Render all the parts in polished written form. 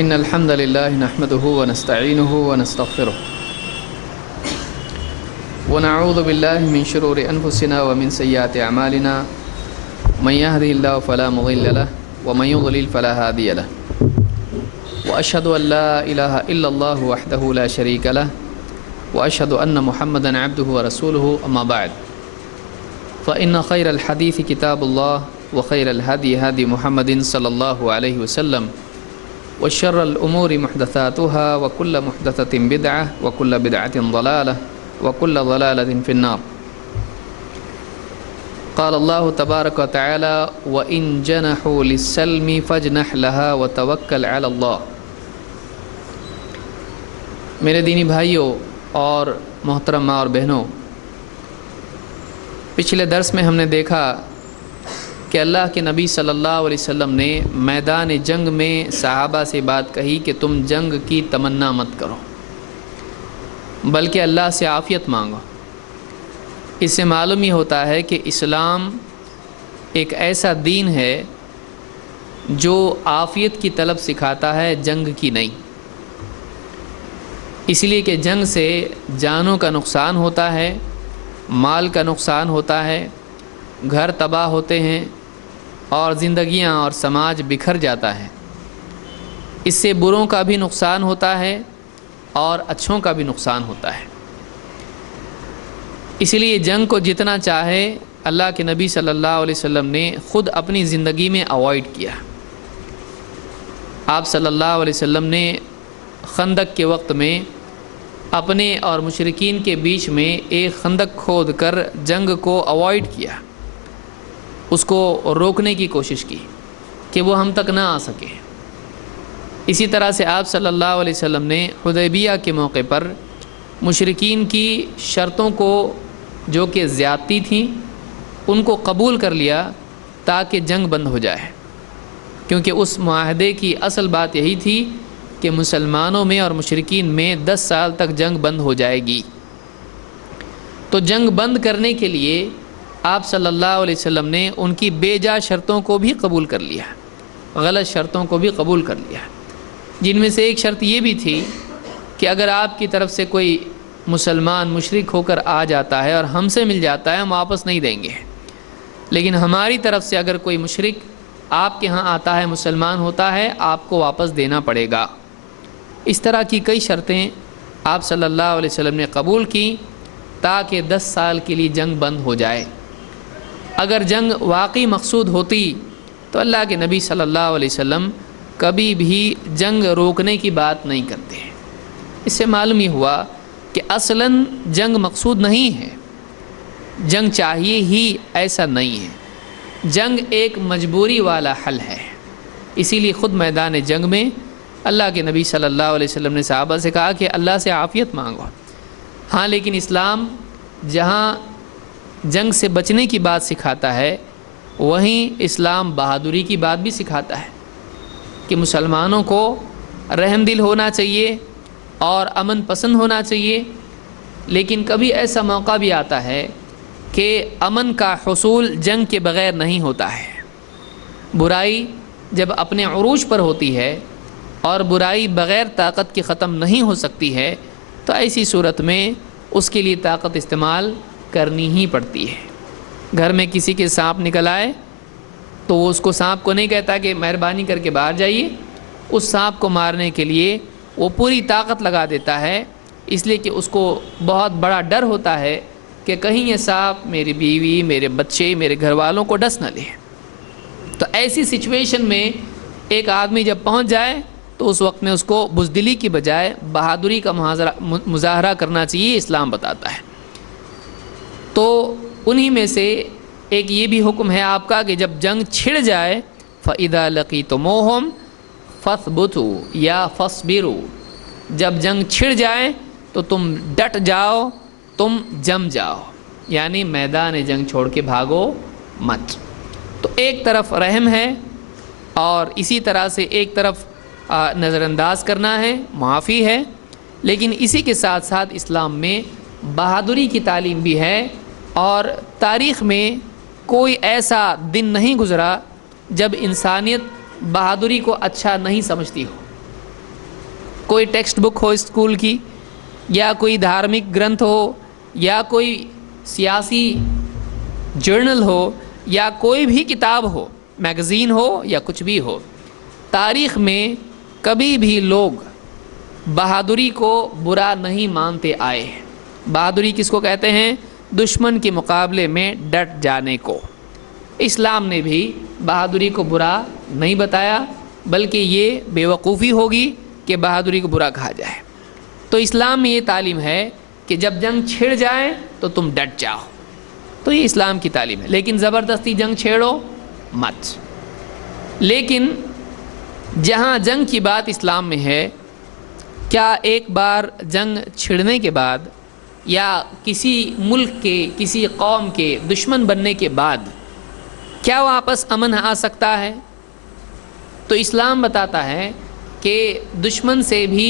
إن الحمد لله نحمده ونستعينه ونستغفره ونعوذ بالله من شرور أنفسنا ومن سيئات أعمالنا من يهده الله فلا مضل له ومن يضلل فلا هادي له وأشهد أن لا إله إلا الله وحده لا شريك له وأشهد أن محمدا عبده ورسوله أما بعد فإن خير الحديث كتاب الله وخير الهدي هدي محمد صلى الله عليه وسلم وشر الأمور محدثاتها وكل محدثة بدعة وكل بدعة ضلالة وكل ضلالة في النار. قال الله تبارك وتعالى وإن جنحوا للسلم فاجنح لها وتوكل على الله. میرے دینی بھائیوں اور محترم ماں اور بہنوں، پچھلے درس میں ہم نے دیکھا کہ اللہ کے نبی صلی اللہ علیہ وسلم نے میدان جنگ میں صحابہ سے بات کہی کہ تم جنگ کی تمنا مت کرو بلکہ اللہ سے عافیت مانگو۔ اس سے معلوم ہی ہوتا ہے کہ اسلام ایک ایسا دین ہے جو عافیت کی طلب سکھاتا ہے، جنگ کی نہیں۔ اس لیے کہ جنگ سے جانوں کا نقصان ہوتا ہے، مال کا نقصان ہوتا ہے، گھر تباہ ہوتے ہیں اور زندگیاں اور سماج بکھر جاتا ہے۔ اس سے بروں کا بھی نقصان ہوتا ہے اور اچھوں کا بھی نقصان ہوتا ہے۔ اس لیے جنگ کو جتنا چاہے اللہ کے نبی صلی اللہ علیہ وسلم نے خود اپنی زندگی میں اوائڈ کیا۔ آپ صلی اللہ علیہ وسلم نے خندق کے وقت میں اپنے اور مشرکین کے بیچ میں ایک خندق کھود کر جنگ کو اوائڈ کیا، اس کو روکنے کی کوشش کی کہ وہ ہم تک نہ آ سکے۔ اسی طرح سے آپ صلی اللہ علیہ وسلم نے حدیبیہ کے موقع پر مشرکین کی شرطوں کو جو کہ زیادتی تھیں ان کو قبول کر لیا تاکہ جنگ بند ہو جائے، کیونکہ اس معاہدے کی اصل بات یہی تھی کہ مسلمانوں میں اور مشرکین میں 10 سال تک جنگ بند ہو جائے گی۔ تو جنگ بند کرنے کے لیے آپ صلی اللہ علیہ وسلم نے ان کی بے جا شرطوں کو بھی قبول کر لیا، غلط شرطوں کو بھی قبول کر لیا، جن میں سے ایک شرط یہ بھی تھی کہ اگر آپ کی طرف سے کوئی مسلمان مشرک ہو کر آ جاتا ہے اور ہم سے مل جاتا ہے ہم واپس نہیں دیں گے، لیکن ہماری طرف سے اگر کوئی مشرک آپ کے ہاں آتا ہے، مسلمان ہوتا ہے، آپ کو واپس دینا پڑے گا۔ اس طرح کی کئی شرطیں آپ صلی اللہ علیہ وسلم نے قبول کی تاکہ 10 سال کے لیے جنگ بند ہو جائے۔ اگر جنگ واقعی مقصود ہوتی تو اللہ کے نبی صلی اللہ علیہ وسلم کبھی بھی جنگ روکنے کی بات نہیں کرتے۔ اس سے معلوم یہ ہوا کہ اصلاً جنگ مقصود نہیں ہے، جنگ چاہیے ہی ایسا نہیں ہے، جنگ ایک مجبوری والا حل ہے۔ اسی لیے خود میدان جنگ میں اللہ کے نبی صلی اللہ علیہ وسلم نے صحابہ سے کہا کہ اللہ سے عافیت مانگو۔ ہاں، لیکن اسلام جہاں جنگ سے بچنے کی بات سکھاتا ہے وہیں اسلام بہادری کی بات بھی سکھاتا ہے کہ مسلمانوں کو رحم دل ہونا چاہیے اور امن پسند ہونا چاہیے، لیکن کبھی ایسا موقع بھی آتا ہے کہ امن کا حصول جنگ کے بغیر نہیں ہوتا ہے۔ برائی جب اپنے عروج پر ہوتی ہے اور برائی بغیر طاقت کے ختم نہیں ہو سکتی ہے تو ایسی صورت میں اس کے لیے طاقت استعمال کرنی ہی پڑتی ہے۔ گھر میں کسی کے سانپ نکل آئے تو وہ اس کو سانپ کو نہیں کہتا کہ مہربانی کر کے باہر جائیے، اس سانپ کو مارنے کے لیے وہ پوری طاقت لگا دیتا ہے، اس لیے کہ اس کو بہت بڑا ڈر ہوتا ہے کہ کہیں یہ سانپ میری بیوی، میرے بچے، میرے گھر والوں کو ڈس نہ لے۔ تو ایسی سچویشن میں ایک آدمی جب پہنچ جائے تو اس وقت میں اس کو بزدلی کی بجائے بہادری کا مظاہرہ کرنا چاہیے، اسلام بتاتا ہے۔ تو انہی میں سے ایک یہ بھی حکم ہے آپ کا کہ جب جنگ چھڑ جائے فَإِذَا لَقِيتُمُوهُمْ فَاثْبُتُوا یا فَاصْبِرُوا، جب جنگ چھڑ جائے تو تم ڈٹ جاؤ، تم جم جاؤ، یعنی میدان جنگ چھوڑ کے بھاگو مت۔ تو ایک طرف رحم ہے اور اسی طرح سے ایک طرف نظر انداز کرنا ہے، معافی ہے، لیکن اسی کے ساتھ ساتھ اسلام میں بہادری کی تعلیم بھی ہے، اور تاریخ میں کوئی ایسا دن نہیں گزرا جب انسانیت بہادری کو اچھا نہیں سمجھتی ہو۔ کوئی ٹیکسٹ بک ہو اسکول کی، یا کوئی دھارمک گرنتھ ہو، یا کوئی سیاسی جرنل ہو، یا کوئی بھی کتاب ہو، میگزین ہو یا کچھ بھی ہو، تاریخ میں کبھی بھی لوگ بہادری کو برا نہیں مانتے آئے ہیں۔ بہادری کس کو کہتے ہیں؟ دشمن کے مقابلے میں ڈٹ جانے کو۔ اسلام نے بھی بہادری کو برا نہیں بتایا، بلکہ یہ بے وقوفی ہوگی کہ بہادری کو برا کہا جائے۔ تو اسلام میں یہ تعلیم ہے کہ جب جنگ چھڑ جائے تو تم ڈٹ جاؤ، تو یہ اسلام کی تعلیم ہے، لیکن زبردستی جنگ چھیڑو مت۔ لیکن جہاں جنگ کی بات اسلام میں ہے، کیا ایک بار جنگ چھڑنے کے بعد یا کسی ملک کے، کسی قوم کے دشمن بننے کے بعد کیا واپس امن آ سکتا ہے؟ تو اسلام بتاتا ہے کہ دشمن سے بھی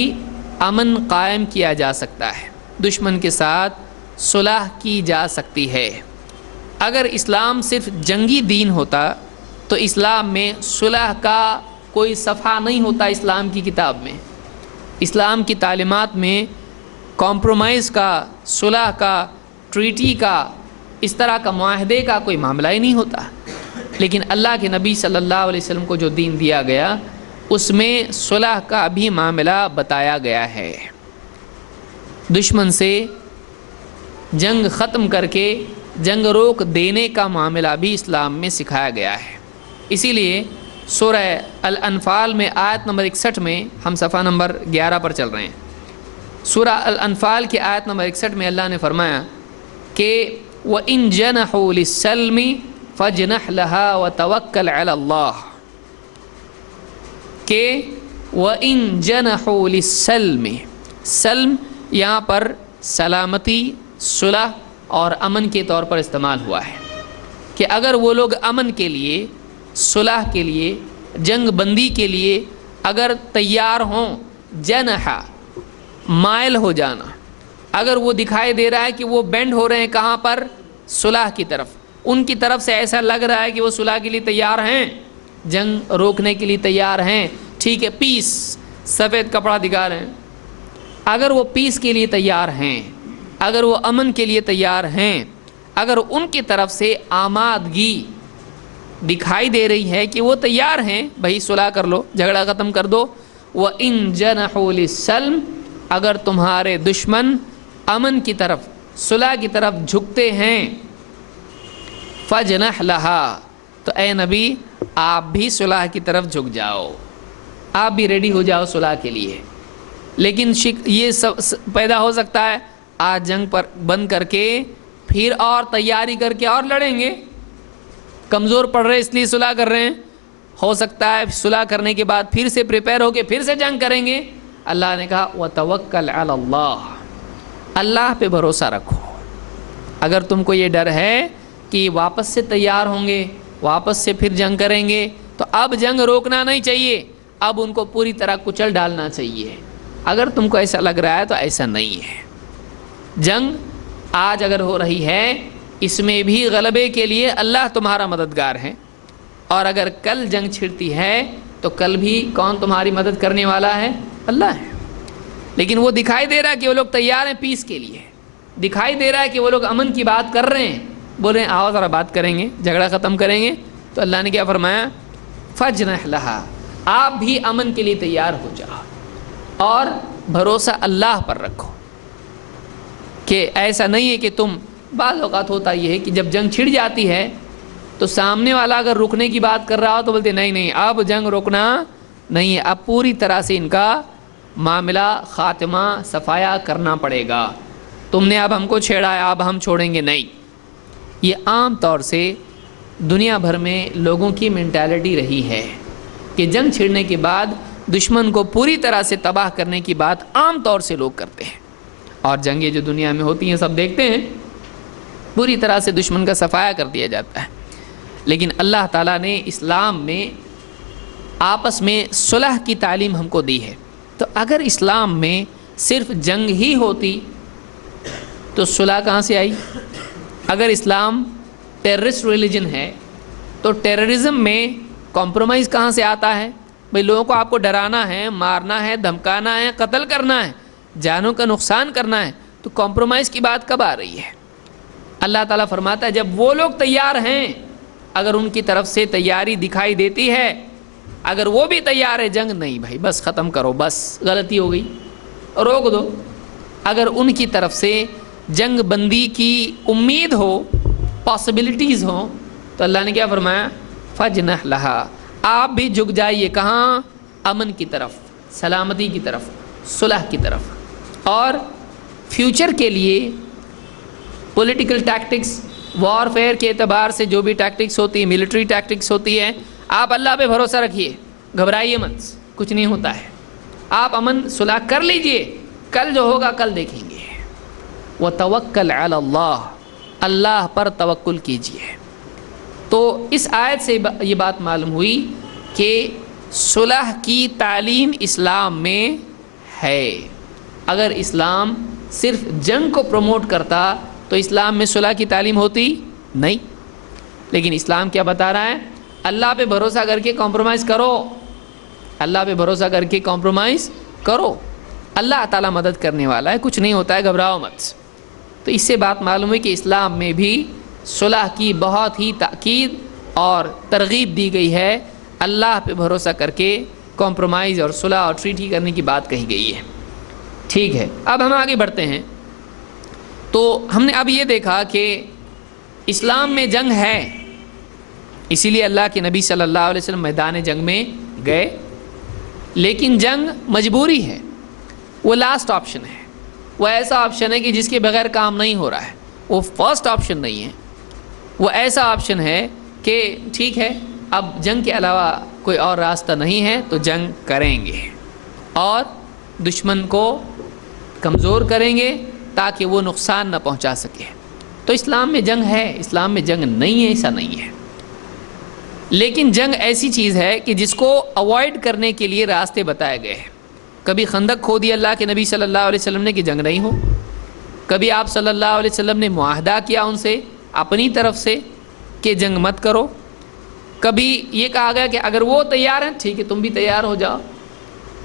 امن قائم کیا جا سکتا ہے، دشمن کے ساتھ صلح کی جا سکتی ہے۔ اگر اسلام صرف جنگی دین ہوتا تو اسلام میں صلح کا کوئی صفحہ نہیں ہوتا۔ اسلام کی کتاب میں، اسلام کی تعلیمات میں کمپرومائز کا، صلح کا، ٹریٹی کا، اس طرح کا معاہدے کا کوئی معاملہ ہی نہیں ہوتا۔ لیکن اللہ کے نبی صلی اللہ علیہ وسلم کو جو دین دیا گیا اس میں صلح کا بھی معاملہ بتایا گیا ہے۔ دشمن سے جنگ ختم کر کے جنگ روک دینے کا معاملہ بھی اسلام میں سکھایا گیا ہے۔ اسی لیے سورہ الانفال میں آیت نمبر 61 میں، ہم صفحہ نمبر 11 پر چل رہے ہیں، سورہ الانفال کی آیت نمبر 61 میں اللہ نے فرمایا کہ وَإِن جَنَحُوا لِلسَّلْمِ فَاجْنَحْ لَهَا وَتَوَكَّلْ عَلَى اللَّهِ، کہ وَإِن جَنَحُوا لِلسَّلْمِ، سلم یہاں پر سلامتی، صلح اور امن کے طور پر استعمال ہوا ہے، کہ اگر وہ لوگ امن کے لیے، صلح کے لیے، جنگ بندی کے لیے اگر تیار ہوں، جنحا مائل ہو جانا، اگر وہ دکھائی دے رہا ہے کہ وہ بینڈ ہو رہے ہیں کہاں پر؟ صلح کی طرف، ان کی طرف سے ایسا لگ رہا ہے کہ وہ صلح کے لیے تیار ہیں، جنگ روکنے کے لیے تیار ہیں، ٹھیک ہے، پیس، سفید کپڑا دکھا رہے ہیں، اگر وہ پیس کے لیے تیار ہیں، اگر وہ امن کے لیے تیار ہیں، اگر ان کی طرف سے آمادگی دکھائی دے رہی ہے کہ وہ تیار ہیں، بھائی صلح کر لو، جھگڑا ختم کر دو، وَإِن جَنَحُوا لِلسَّلْمِ، اگر تمہارے دشمن امن کی طرف، صلح کی طرف جھکتے ہیں، فَاجْنَحْ لَهَا، تو اے نبی آپ بھی صلح کی طرف جھک جاؤ، آپ بھی ریڈی ہو جاؤ صلح کے لیے۔ لیکن یہ سب پیدا ہو سکتا ہے، آج جنگ پر بند کر کے پھر اور تیاری کر کے اور لڑیں گے، کمزور پڑ رہے اس لیے صلح کر رہے ہیں، ہو سکتا ہے صلح کرنے کے بعد پھر سے پریپئر ہو کے پھر سے جنگ کریں گے۔ اللہ نے کہا وَتَوَكَّلْ عَلَى اللَّهِ، اللہ پہ بھروسہ رکھو۔ اگر تم کو یہ ڈر ہے کہ واپس سے تیار ہوں گے، واپس سے پھر جنگ کریں گے، تو اب جنگ روکنا نہیں چاہیے، اب ان کو پوری طرح کچل ڈالنا چاہیے۔ اگر تم کو ایسا لگ رہا ہے تو ایسا نہیں ہے۔ جنگ آج اگر ہو رہی ہے، اس میں بھی غلبے کے لیے اللہ تمہارا مددگار ہے، اور اگر کل جنگ چھڑتی ہے تو کل بھی کون تمہاری مدد کرنے والا ہے؟ اللہ ہے۔ لیکن وہ دکھائی دے رہا ہے کہ وہ لوگ تیار ہیں پیس کے لیے، دکھائی دے رہا ہے کہ وہ لوگ امن کی بات کر رہے ہیں، بول رہے ہیں آؤ ذرا بات کریں گے، جھگڑا ختم کریں گے، تو اللہ نے کیا فرمایا؟ فَاجْنَحْ لَهَا، آپ بھی امن کے لیے تیار ہو جاؤ، اور بھروسہ اللہ پر رکھو، کہ ایسا نہیں ہے کہ تم، بعض اوقات ہوتا یہ ہے کہ جب جنگ چھڑ جاتی ہے تو سامنے والا اگر رکنے کی بات کر رہا ہو تو بولتے نہیں اب جنگ روکنا نہیں ہے، اب پوری طرح سے ان کا معاملہ خاتمہ صفایا کرنا پڑے گا، تم نے اب ہم کو چھیڑا ہے اب ہم چھوڑیں گے نہیں۔ یہ عام طور سے دنیا بھر میں لوگوں کی مینٹالٹی رہی ہے کہ جنگ چھڑنے کے بعد دشمن کو پوری طرح سے تباہ کرنے کی بات عام طور سے لوگ کرتے ہیں، اور جنگیں جو دنیا میں ہوتی ہیں سب دیکھتے ہیں، پوری طرح سے دشمن کا صفایا کر دیا جاتا ہے۔ لیکن اللہ تعالیٰ نے اسلام میں آپس میں صلح کی تعلیم ہم کو دی ہے، تو اگر اسلام میں صرف جنگ ہی ہوتی تو صلح کہاں سے آئی؟ اگر اسلام ٹیررسٹ ریلیجن ہے تو ٹیررزم میں کمپرومائز کہاں سے آتا ہے؟ بھئی لوگوں کو آپ کو ڈرانا ہے، مارنا ہے، دھمکانا ہے، قتل کرنا ہے، جانوں کا نقصان کرنا ہے، تو کمپرومائز کی بات کب آ رہی ہے؟ اللہ تعالیٰ فرماتا ہے جب وہ لوگ تیار ہیں، اگر ان کی طرف سے تیاری دکھائی دیتی ہے، اگر وہ بھی تیار ہے جنگ، نہیں بھائی بس ختم کرو، بس غلطی ہو گئی، روک دو، اگر ان کی طرف سے جنگ بندی کی امید ہو، پاسبلٹیز ہوں، تو اللہ نے کیا فرمایا؟ فجنح لہا، آپ بھی جھک جائیے، کہاں؟ امن کی طرف، سلامتی کی طرف، صلح کی طرف۔ اور فیوچر کے لیے پولیٹیکل ٹیکٹکس، وار فیئر کے اعتبار سے جو بھی ٹیکٹکس ہوتی ہے، ملٹری ٹیکٹکس ہوتی ہے، آپ اللہ پہ بھروسہ رکھیے، گھبرائیے مت، کچھ نہیں ہوتا ہے، آپ امن صلح کر لیجئے، کل جو ہوگا کل دیکھیں گے۔ وَتَوَكَّلْ عَلَى اللَّهِ، اللہ پر توکل کیجئے۔ تو اس آیت سے یہ بات معلوم ہوئی کہ صلح کی تعلیم اسلام میں ہے۔ اگر اسلام صرف جنگ کو پروموٹ کرتا تو اسلام میں صلح کی تعلیم ہوتی نہیں، لیکن اسلام کیا بتا رہا ہے؟ اللہ پہ بھروسہ کر کے کمپرومائز کرو، اللہ پہ بھروسہ کر کے کمپرومائز کرو، اللہ تعالیٰ مدد کرنے والا ہے، کچھ نہیں ہوتا ہے، گھبراؤ مت۔ تو اس سے بات معلوم ہوئی کہ اسلام میں بھی صلح کی بہت ہی تاکید اور ترغیب دی گئی ہے، اللہ پہ بھروسہ کر کے کمپرومائز اور صلح اور ٹریٹی کرنے کی بات کہی گئی ہے۔ ٹھیک ہے، اب ہم آگے بڑھتے ہیں۔ تو ہم نے اب یہ دیکھا کہ اسلام میں جنگ ہے، اسی لیے اللہ کے نبی صلی اللہ علیہ وسلم میدان جنگ میں گئے، لیکن جنگ مجبوری ہے، وہ لاسٹ آپشن ہے، وہ ایسا آپشن ہے کہ جس کے بغیر کام نہیں ہو رہا ہے، وہ فرسٹ آپشن نہیں ہے، وہ ایسا آپشن ہے کہ ٹھیک ہے اب جنگ کے علاوہ کوئی اور راستہ نہیں ہے تو جنگ کریں گے اور دشمن کو کمزور کریں گے تاکہ وہ نقصان نہ پہنچا سکے۔ تو اسلام میں جنگ ہے، اسلام میں جنگ نہیں ہے، ایسا نہیں ہے، لیکن جنگ ایسی چیز ہے کہ جس کو اوائڈ کرنے کے لیے راستے بتائے گئے ہیں۔ کبھی خندق کھودی اللہ کے نبی صلی اللہ علیہ وسلم نے کہ جنگ نہیں ہو، کبھی آپ صلی اللہ علیہ وسلم نے معاہدہ کیا ان سے اپنی طرف سے کہ جنگ مت کرو، کبھی یہ کہا گیا کہ اگر وہ تیار ہیں ٹھیک ہے تم بھی تیار ہو جاؤ۔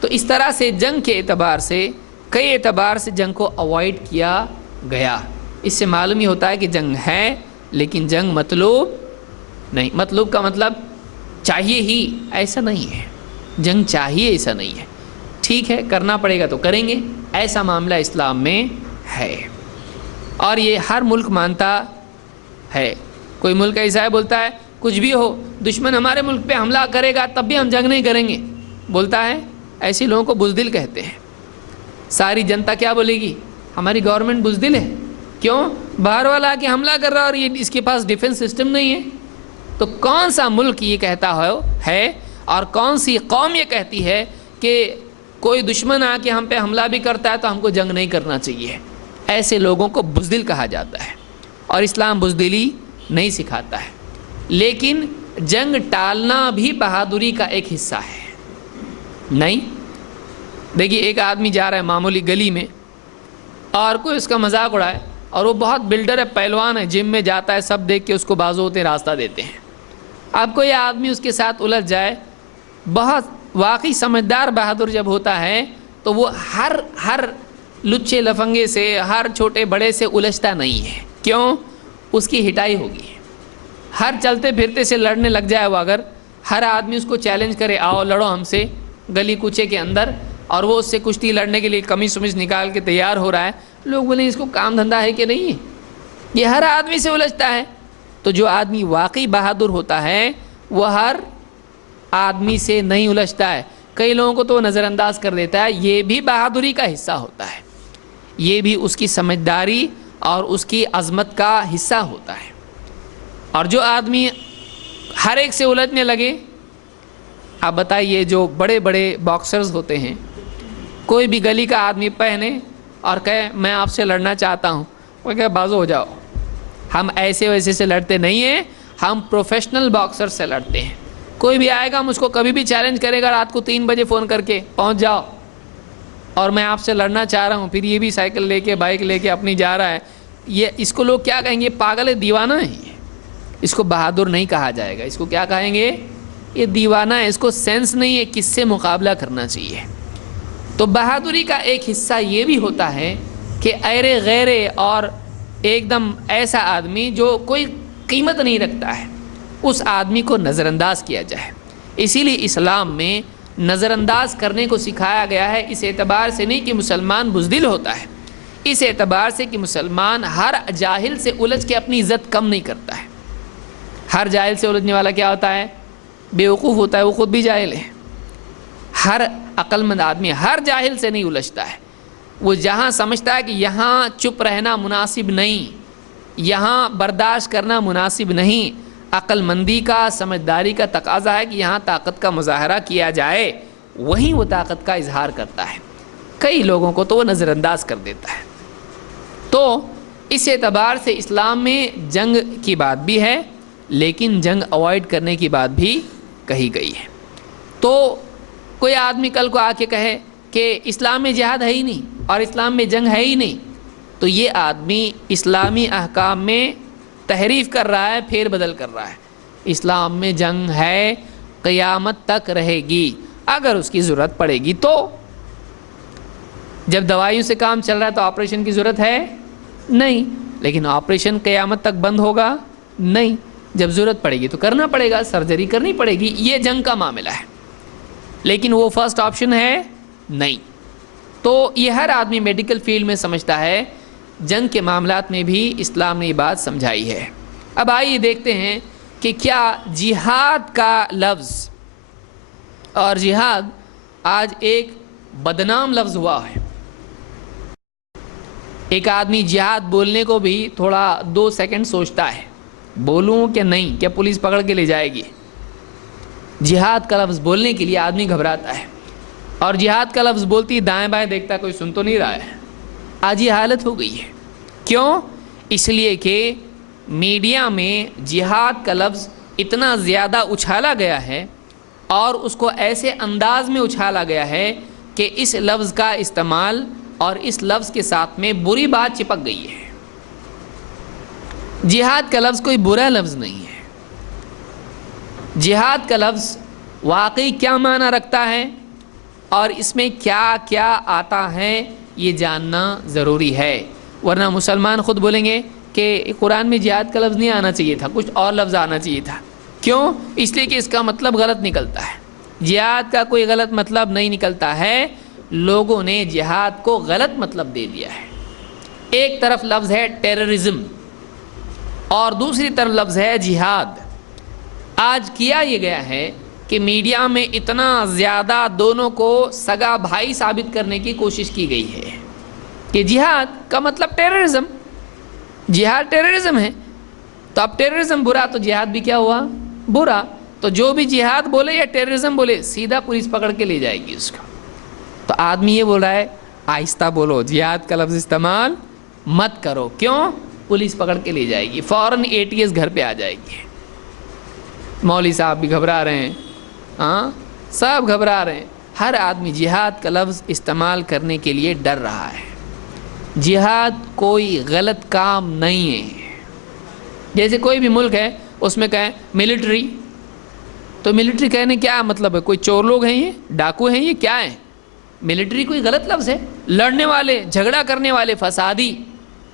تو اس طرح سے جنگ کے اعتبار سے کئی اعتبار سے جنگ کو اوائڈ کیا گیا۔ اس سے معلوم یہ ہوتا ہے کہ جنگ ہے لیکن جنگ مطلوب نہیں۔ مطلوب کا مطلب چاہیے ہی، ایسا نہیں ہے، جنگ چاہیے ایسا نہیں ہے، ٹھیک ہے کرنا پڑے گا تو کریں گے، ایسا معاملہ اسلام میں ہے اور یہ ہر ملک مانتا ہے۔ کوئی ملک ایسا ہے بولتا ہے کچھ بھی ہو دشمن ہمارے ملک پہ حملہ کرے گا تب بھی ہم جنگ نہیں کریں گے، بولتا ہے، ایسے لوگوں کو بزدل کہتے ہیں۔ ساری جنتا کیا بولے گی؟ ہماری گورنمنٹ بزدل ہے، کیوں؟ باہر والا آ کے حملہ کر رہا اور یہ اس کے پاس ڈیفنس سسٹم نہیں ہے۔ تو کون سا ملک یہ کہتا ہے اور کون سی قوم یہ کہتی ہے کہ کوئی دشمن آ کے ہم پہ حملہ بھی کرتا ہے تو ہم کو جنگ نہیں کرنا چاہیے؟ ایسے لوگوں کو بزدل کہا جاتا ہے اور اسلام بزدلی نہیں سکھاتا ہے۔ لیکن جنگ ٹالنا بھی بہادری کا ایک حصہ ہے نہیں؟ دیکھیے ایک آدمی جا رہا ہے معمولی گلی میں اور کوئی اس کا مذاق اڑائے اور وہ بہت بلڈر ہے، پہلوان ہے، جم میں جاتا ہے، سب دیکھ کے اس کو بازو ہوتے راستہ دیتے ہیں۔ اب کوئی آدمی اس کے ساتھ الجھ جائے، بہت واقعی سمجھدار بہادر جب ہوتا ہے تو وہ ہر لچے لفنگے سے، ہر چھوٹے بڑے سے الجھتا نہیں ہے، کیوں؟ اس کی ہٹائی ہوگی۔ ہر چلتے پھرتے سے لڑنے لگ جائے وہ، اگر ہر آدمی اس کو چیلنج کرے آؤ لڑو ہم سے گلی کوچے کے اندر، اور وہ اس سے کشتی لڑنے کے لیے قمیص ومیص نکال کے تیار ہو رہا ہے، لوگ بولیں اس کو کام دھندہ ہے کہ نہیں ہے، یہ ہر آدمی سے الجھتا ہے۔ تو جو آدمی واقعی بہادر ہوتا ہے وہ ہر آدمی سے نہیں الجھتا ہے، کئی لوگوں کو تو نظر انداز کر دیتا ہے، یہ بھی بہادری کا حصہ ہوتا ہے، یہ بھی اس کی سمجھداری اور اس کی عظمت کا حصہ ہوتا ہے۔ اور جو آدمی ہر ایک سے الجھنے لگے، آپ بتائیے جو بڑے بڑے باکسرز ہوتے ہیں، کوئی بھی گلی کا آدمی پہنے اور کہے میں آپ سے لڑنا چاہتا ہوں، وہ کہے بازو ہو جاؤ، ہم ایسے ویسے سے لڑتے نہیں ہیں، ہم پروفیشنل باکسر سے لڑتے ہیں۔ کوئی بھی آئے گا ہم اس کو کبھی بھی چیلنج کرے گا رات کو 3 بجے فون کر کے پہنچ جاؤ اور میں آپ سے لڑنا چاہ رہا ہوں، پھر یہ بھی سائیکل لے کے بائک لے کے اپنی جا رہا ہے، یہ اس کو لوگ کیا کہیں گے؟ پاگل ہے، دیوانہ ہے، اس کو بہادر نہیں کہا جائے گا، اس کو کیا کہیں گے؟ یہ دیوانہ ہے، اس کو سینس نہیں ہے کس سے مقابلہ کرنا چاہیے۔ تو بہادری کا ایک حصہ یہ بھی ہوتا ہے کہ ایرے غیرے اور ایک دم ایسا آدمی جو کوئی قیمت نہیں رکھتا ہے، اس آدمی کو نظر انداز کیا جائے۔ اسی لیے اسلام میں نظر انداز کرنے کو سکھایا گیا ہے، اس اعتبار سے نہیں کہ مسلمان بزدل ہوتا ہے، اس اعتبار سے کہ مسلمان ہر جاہل سے الجھ کے اپنی عزت کم نہیں کرتا ہے۔ ہر جاہل سے الجھنے والا کیا ہوتا ہے؟ بیوقوف ہوتا ہے، وہ خود بھی جاہل ہے۔ ہر عقل مند آدمی ہر جاہل سے نہیں الجھتا ہے، وہ جہاں سمجھتا ہے کہ یہاں چپ رہنا مناسب نہیں، یہاں برداشت کرنا مناسب نہیں، عقل مندی کا، سمجھداری کا تقاضا ہے کہ یہاں طاقت کا مظاہرہ کیا جائے، وہیں وہ طاقت کا اظہار کرتا ہے۔ کئی لوگوں کو تو وہ نظر انداز کر دیتا ہے۔ تو اس اعتبار سے اسلام میں جنگ کی بات بھی ہے، لیکن جنگ اوائڈ کرنے کی بات بھی کہی گئی ہے۔ تو کوئی آدمی کل کو آ کے کہے کہ اسلام میں جہاد ہے ہی نہیں اور اسلام میں جنگ ہے ہی نہیں، تو یہ آدمی اسلامی احکام میں تحریف کر رہا ہے، پھیر بدل کر رہا ہے۔ اسلام میں جنگ ہے، قیامت تک رہے گی، اگر اس کی ضرورت پڑے گی تو۔ جب دوائیوں سے کام چل رہا ہے تو آپریشن کی ضرورت ہے نہیں، لیکن آپریشن قیامت تک بند ہوگا نہیں، جب ضرورت پڑے گی تو کرنا پڑے گا، سرجری کرنی پڑے گی، یہ جنگ کا معاملہ ہے، لیکن وہ فرسٹ آپشن ہے نہیں۔ تو یہ ہر آدمی میڈیکل فیلڈ میں سمجھتا ہے، جنگ کے معاملات میں بھی اسلام نے یہ بات سمجھائی ہے۔ اب آئیے دیکھتے ہیں کہ کیا جہاد کا لفظ اور جہاد آج ایک بدنام لفظ ہوا ہے۔ ایک آدمی جہاد بولنے کو بھی تھوڑا 2 سیکنڈ سوچتا ہے، بولوں کہ نہیں، کیا پولیس پکڑ کے لے جائے گی۔ جہاد کا لفظ بولنے کے لیے آدمی گھبراتا ہے، اور جہاد کا لفظ بولتی دائیں بائیں دیکھتا، کوئی سن تو نہیں رہا ہے۔ آج یہ حالت ہو گئی ہے۔ کیوں؟ اس لیے کہ میڈیا میں جہاد کا لفظ اتنا زیادہ اچھالا گیا ہے، اور اس کو ایسے انداز میں اچھالا گیا ہے کہ اس لفظ کا استعمال اور اس لفظ کے ساتھ میں بری بات چپک گئی ہے۔ جہاد کا لفظ کوئی برا لفظ نہیں ہے۔ جہاد کا لفظ واقعی کیا معنی رکھتا ہے اور اس میں کیا کیا آتا ہے، یہ جاننا ضروری ہے، ورنہ مسلمان خود بولیں گے کہ قرآن میں جہاد کا لفظ نہیں آنا چاہیے تھا، کچھ اور لفظ آنا چاہیے تھا۔ کیوں؟ اس لیے کہ اس کا مطلب غلط نکلتا ہے۔ جہاد کا کوئی غلط مطلب نہیں نکلتا ہے، لوگوں نے جہاد کو غلط مطلب دے دیا ہے۔ ایک طرف لفظ ہے ٹیررزم اور دوسری طرف لفظ ہے جہاد۔ آج کیا یہ گیا ہے کہ میڈیا میں اتنا زیادہ دونوں کو سگا بھائی ثابت کرنے کی کوشش کی گئی ہے کہ جہاد کا مطلب ٹیررزم، جہاد ٹیررزم ہے، تو اب ٹیررزم برا تو جہاد بھی کیا ہوا؟ برا۔ تو جو بھی جہاد بولے یا ٹیررزم بولے سیدھا پولیس پکڑ کے لے جائے گی اس کو۔ تو آدمی یہ بول رہا ہے آہستہ بولو، جہاد کا لفظ استعمال مت کرو۔ کیوں؟ پولیس پکڑ کے لے جائے گی، فوراً ATS گھر پہ آ جائے گی۔ مولوی صاحب بھی گھبرا رہے ہیں، ہاں سب گھبرا رہے ہیں، ہر آدمی جہاد کا لفظ استعمال کرنے کے لیے ڈر رہا ہے۔ جہاد کوئی غلط کام نہیں ہے۔ جیسے کوئی بھی ملک ہے اس میں کہیں ملٹری، تو ملٹری کہنے کیا مطلب ہے؟ کوئی چور لوگ ہیں، یہ ڈاکو ہیں، یہ کیا ہیں؟ ملٹری کوئی غلط لفظ ہے؟ لڑنے والے، جھگڑا کرنے والے، فسادی۔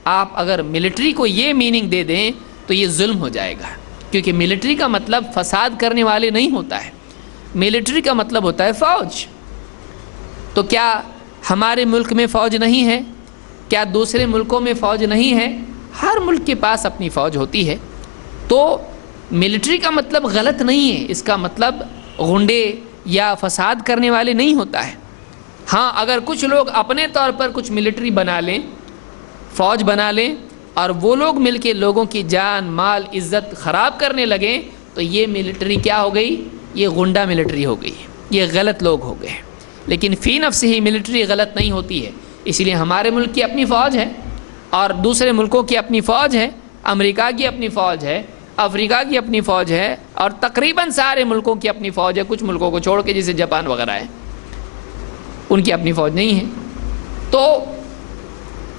آپ اگر ملٹری کو یہ میننگ دے دیں تو یہ ظلم ہو جائے گا، کیونکہ ملٹری کا مطلب فساد کرنے والے نہیں ہوتا ہے، ملٹری کا مطلب ہوتا ہے فوج۔ تو کیا ہمارے ملک میں فوج نہیں ہے؟ کیا دوسرے ملکوں میں فوج نہیں ہے؟ ہر ملک کے پاس اپنی فوج ہوتی ہے۔ تو ملٹری کا مطلب غلط نہیں ہے، اس کا مطلب غنڈے یا فساد کرنے والے نہیں ہوتا ہے۔ ہاں اگر کچھ لوگ اپنے طور پر کچھ ملٹری بنا لیں، فوج بنا لیں، اور وہ لوگ مل کے لوگوں کی جان مال عزت خراب کرنے لگیں، تو یہ ملٹری کیا ہو گئی؟ یہ غنڈہ ملٹری ہو گئی، یہ غلط لوگ ہو گئے۔ لیکن فی نفس ہی ملٹری غلط نہیں ہوتی ہے، اس لیے ہمارے ملک کی اپنی فوج ہے اور دوسرے ملکوں کی اپنی فوج ہے، امریکہ کی اپنی فوج ہے، افریقہ کی اپنی فوج ہے، اور تقریباً سارے ملکوں کی اپنی فوج ہے، کچھ ملکوں کو چھوڑ کے جیسے جاپان وغیرہ ہے ان کی اپنی فوج نہیں ہے۔ تو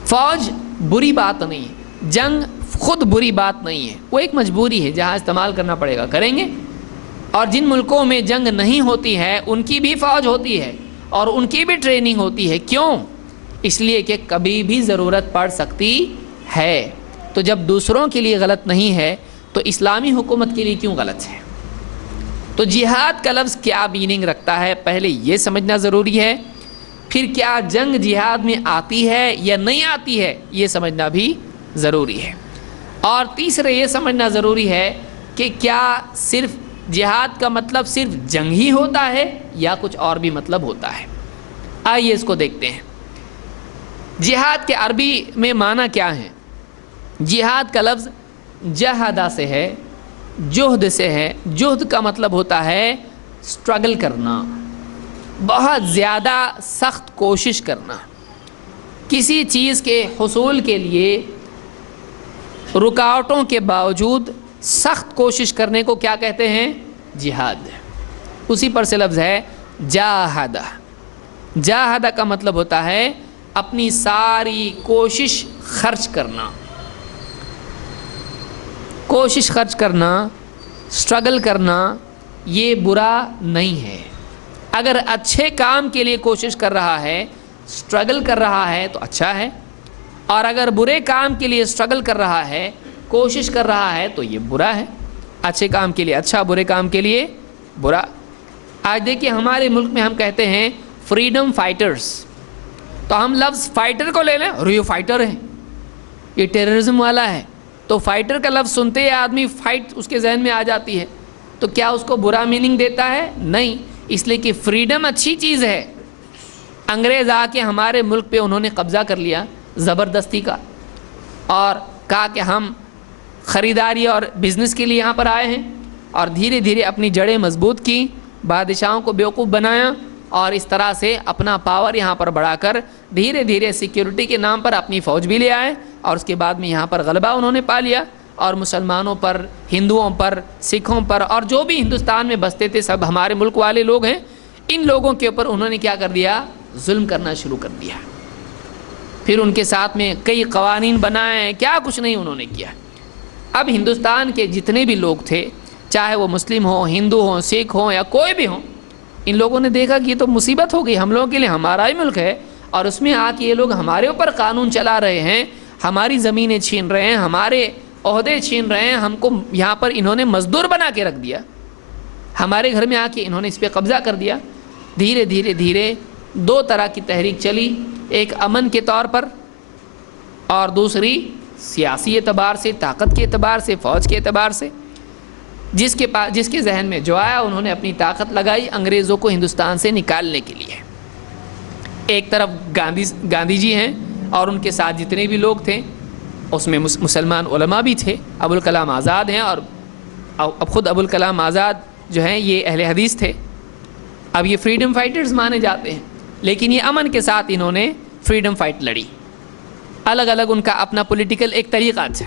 فوج بری بات نہیں ہے، جنگ خود بری بات نہیں ہے، وہ ایک مجبوری ہے، جہاں استعمال کرنا پڑے گا کریں گے۔ اور جن ملکوں میں جنگ نہیں ہوتی ہے ان کی بھی فوج ہوتی ہے اور ان کی بھی ٹریننگ ہوتی ہے. کیوں؟ اس لیے کہ کبھی بھی ضرورت پڑ سکتی ہے. تو جب دوسروں کے لیے غلط نہیں ہے تو اسلامی حکومت کے لیے کیوں غلط ہے؟ تو جہاد کا لفظ کیا میننگ رکھتا ہے پہلے یہ سمجھنا ضروری ہے. پھر کیا جنگ جہاد میں آتی ہے یا نہیں آتی ہے یہ سمجھنا بھی ضروری ہے. اور تیسرے یہ سمجھنا ضروری ہے کہ کیا صرف جہاد کا مطلب صرف جنگ ہی ہوتا ہے یا کچھ اور بھی مطلب ہوتا ہے. آئیے اس کو دیکھتے ہیں. جہاد کے عربی میں معنی کیا ہے؟ جہاد کا لفظ جہادہ سے ہے، جہد سے ہے. جہد کا مطلب ہوتا ہے سٹرگل کرنا، بہت زیادہ سخت کوشش کرنا. کسی چیز کے حصول کے لیے رکاوٹوں کے باوجود سخت کوشش کرنے کو کیا کہتے ہیں؟ جہاد. اسی پر سے لفظ ہے جاہدہ. جاہدہ کا مطلب ہوتا ہے اپنی ساری کوشش خرچ کرنا. کوشش خرچ کرنا، سٹرگل کرنا یہ برا نہیں ہے. اگر اچھے کام کے لیے کوشش کر رہا ہے، سٹرگل کر رہا ہے تو اچھا ہے، اور اگر برے کام کے لیے سٹرگل کر رہا ہے، کوشش کر رہا ہے تو یہ برا ہے. اچھے کام کے لیے اچھا، برے کام کے لیے برا. آج دیکھیے ہمارے ملک میں ہم کہتے ہیں فریڈم فائٹرز، تو ہم لفظ فائٹر کو لے لیں اور یہ فائٹر ہے، یہ ٹیررزم والا ہے. تو فائٹر کا لفظ سنتے ہی آدمی فائٹ اس کے ذہن میں آ جاتی ہے. تو کیا اس کو برا میننگ دیتا ہے؟ نہیں، اس لیے کہ فریڈم اچھی چیز ہے. انگریز آ کے ہمارے ملک پہ انہوں نے قبضہ کر لیا زبردستی کا، اور کہا کہ ہم خریداری اور بزنس کے لیے یہاں پر آئے ہیں، اور دھیرے دھیرے اپنی جڑیں مضبوط کی، بادشاہوں کو بیوقوف بنایا، اور اس طرح سے اپنا پاور یہاں پر بڑھا کر دھیرے دھیرے سیکیورٹی کے نام پر اپنی فوج بھی لے آئے، اور اس کے بعد میں یہاں پر غلبہ انہوں نے پا لیا، اور مسلمانوں پر، ہندوؤں پر، سکھوں پر، اور جو بھی ہندوستان میں بستے تھے سب ہمارے ملک والے لوگ ہیں، ان لوگوں کے اوپر انہوں نے کیا کر دیا؟ ظلم کرنا شروع کر دیا. پھر ان کے ساتھ میں کئی قوانین بنائے، کیا کچھ نہیں انہوں نے کیا. اب ہندوستان کے جتنے بھی لوگ تھے، چاہے وہ مسلم ہوں، ہندو ہوں، سکھ ہوں یا کوئی بھی ہوں، ان لوگوں نے دیکھا کہ یہ تو مصیبت ہو گئی ہم لوگوں کے لیے، ہمارا ہی ملک ہے اور اس میں آ کے یہ لوگ ہمارے اوپر قانون چلا رہے ہیں، ہماری زمینیں چھین رہے ہیں، ہمارے عہدے چھین رہے ہیں، ہم کو یہاں پر انہوں نے مزدور بنا کے رکھ دیا، ہمارے گھر میں آ کے انہوں نے اس پہ قبضہ کر دیا. دھیرے دھیرے دھیرے دو طرح کی تحریک چلی، ایک امن کے طور پر اور دوسری سیاسی اعتبار سے، طاقت کے اعتبار سے، فوج کے اعتبار سے. جس کے ذہن میں جو آیا انہوں نے اپنی طاقت لگائی انگریزوں کو ہندوستان سے نکالنے کے لیے. ایک طرف گاندھی جی ہیں اور ان کے ساتھ جتنے بھی لوگ تھے، اس میں مسلمان علماء بھی تھے، ابوالکلام آزاد ہیں، اور اب خود ابوالکلام آزاد جو ہیں یہ اہل حدیث تھے. اب یہ فریڈم فائٹرز مانے جاتے ہیں، لیکن یہ امن کے ساتھ انہوں نے فریڈم فائٹ لڑی. الگ الگ ان کا اپنا پولیٹیکل ایک طریقہ ہے،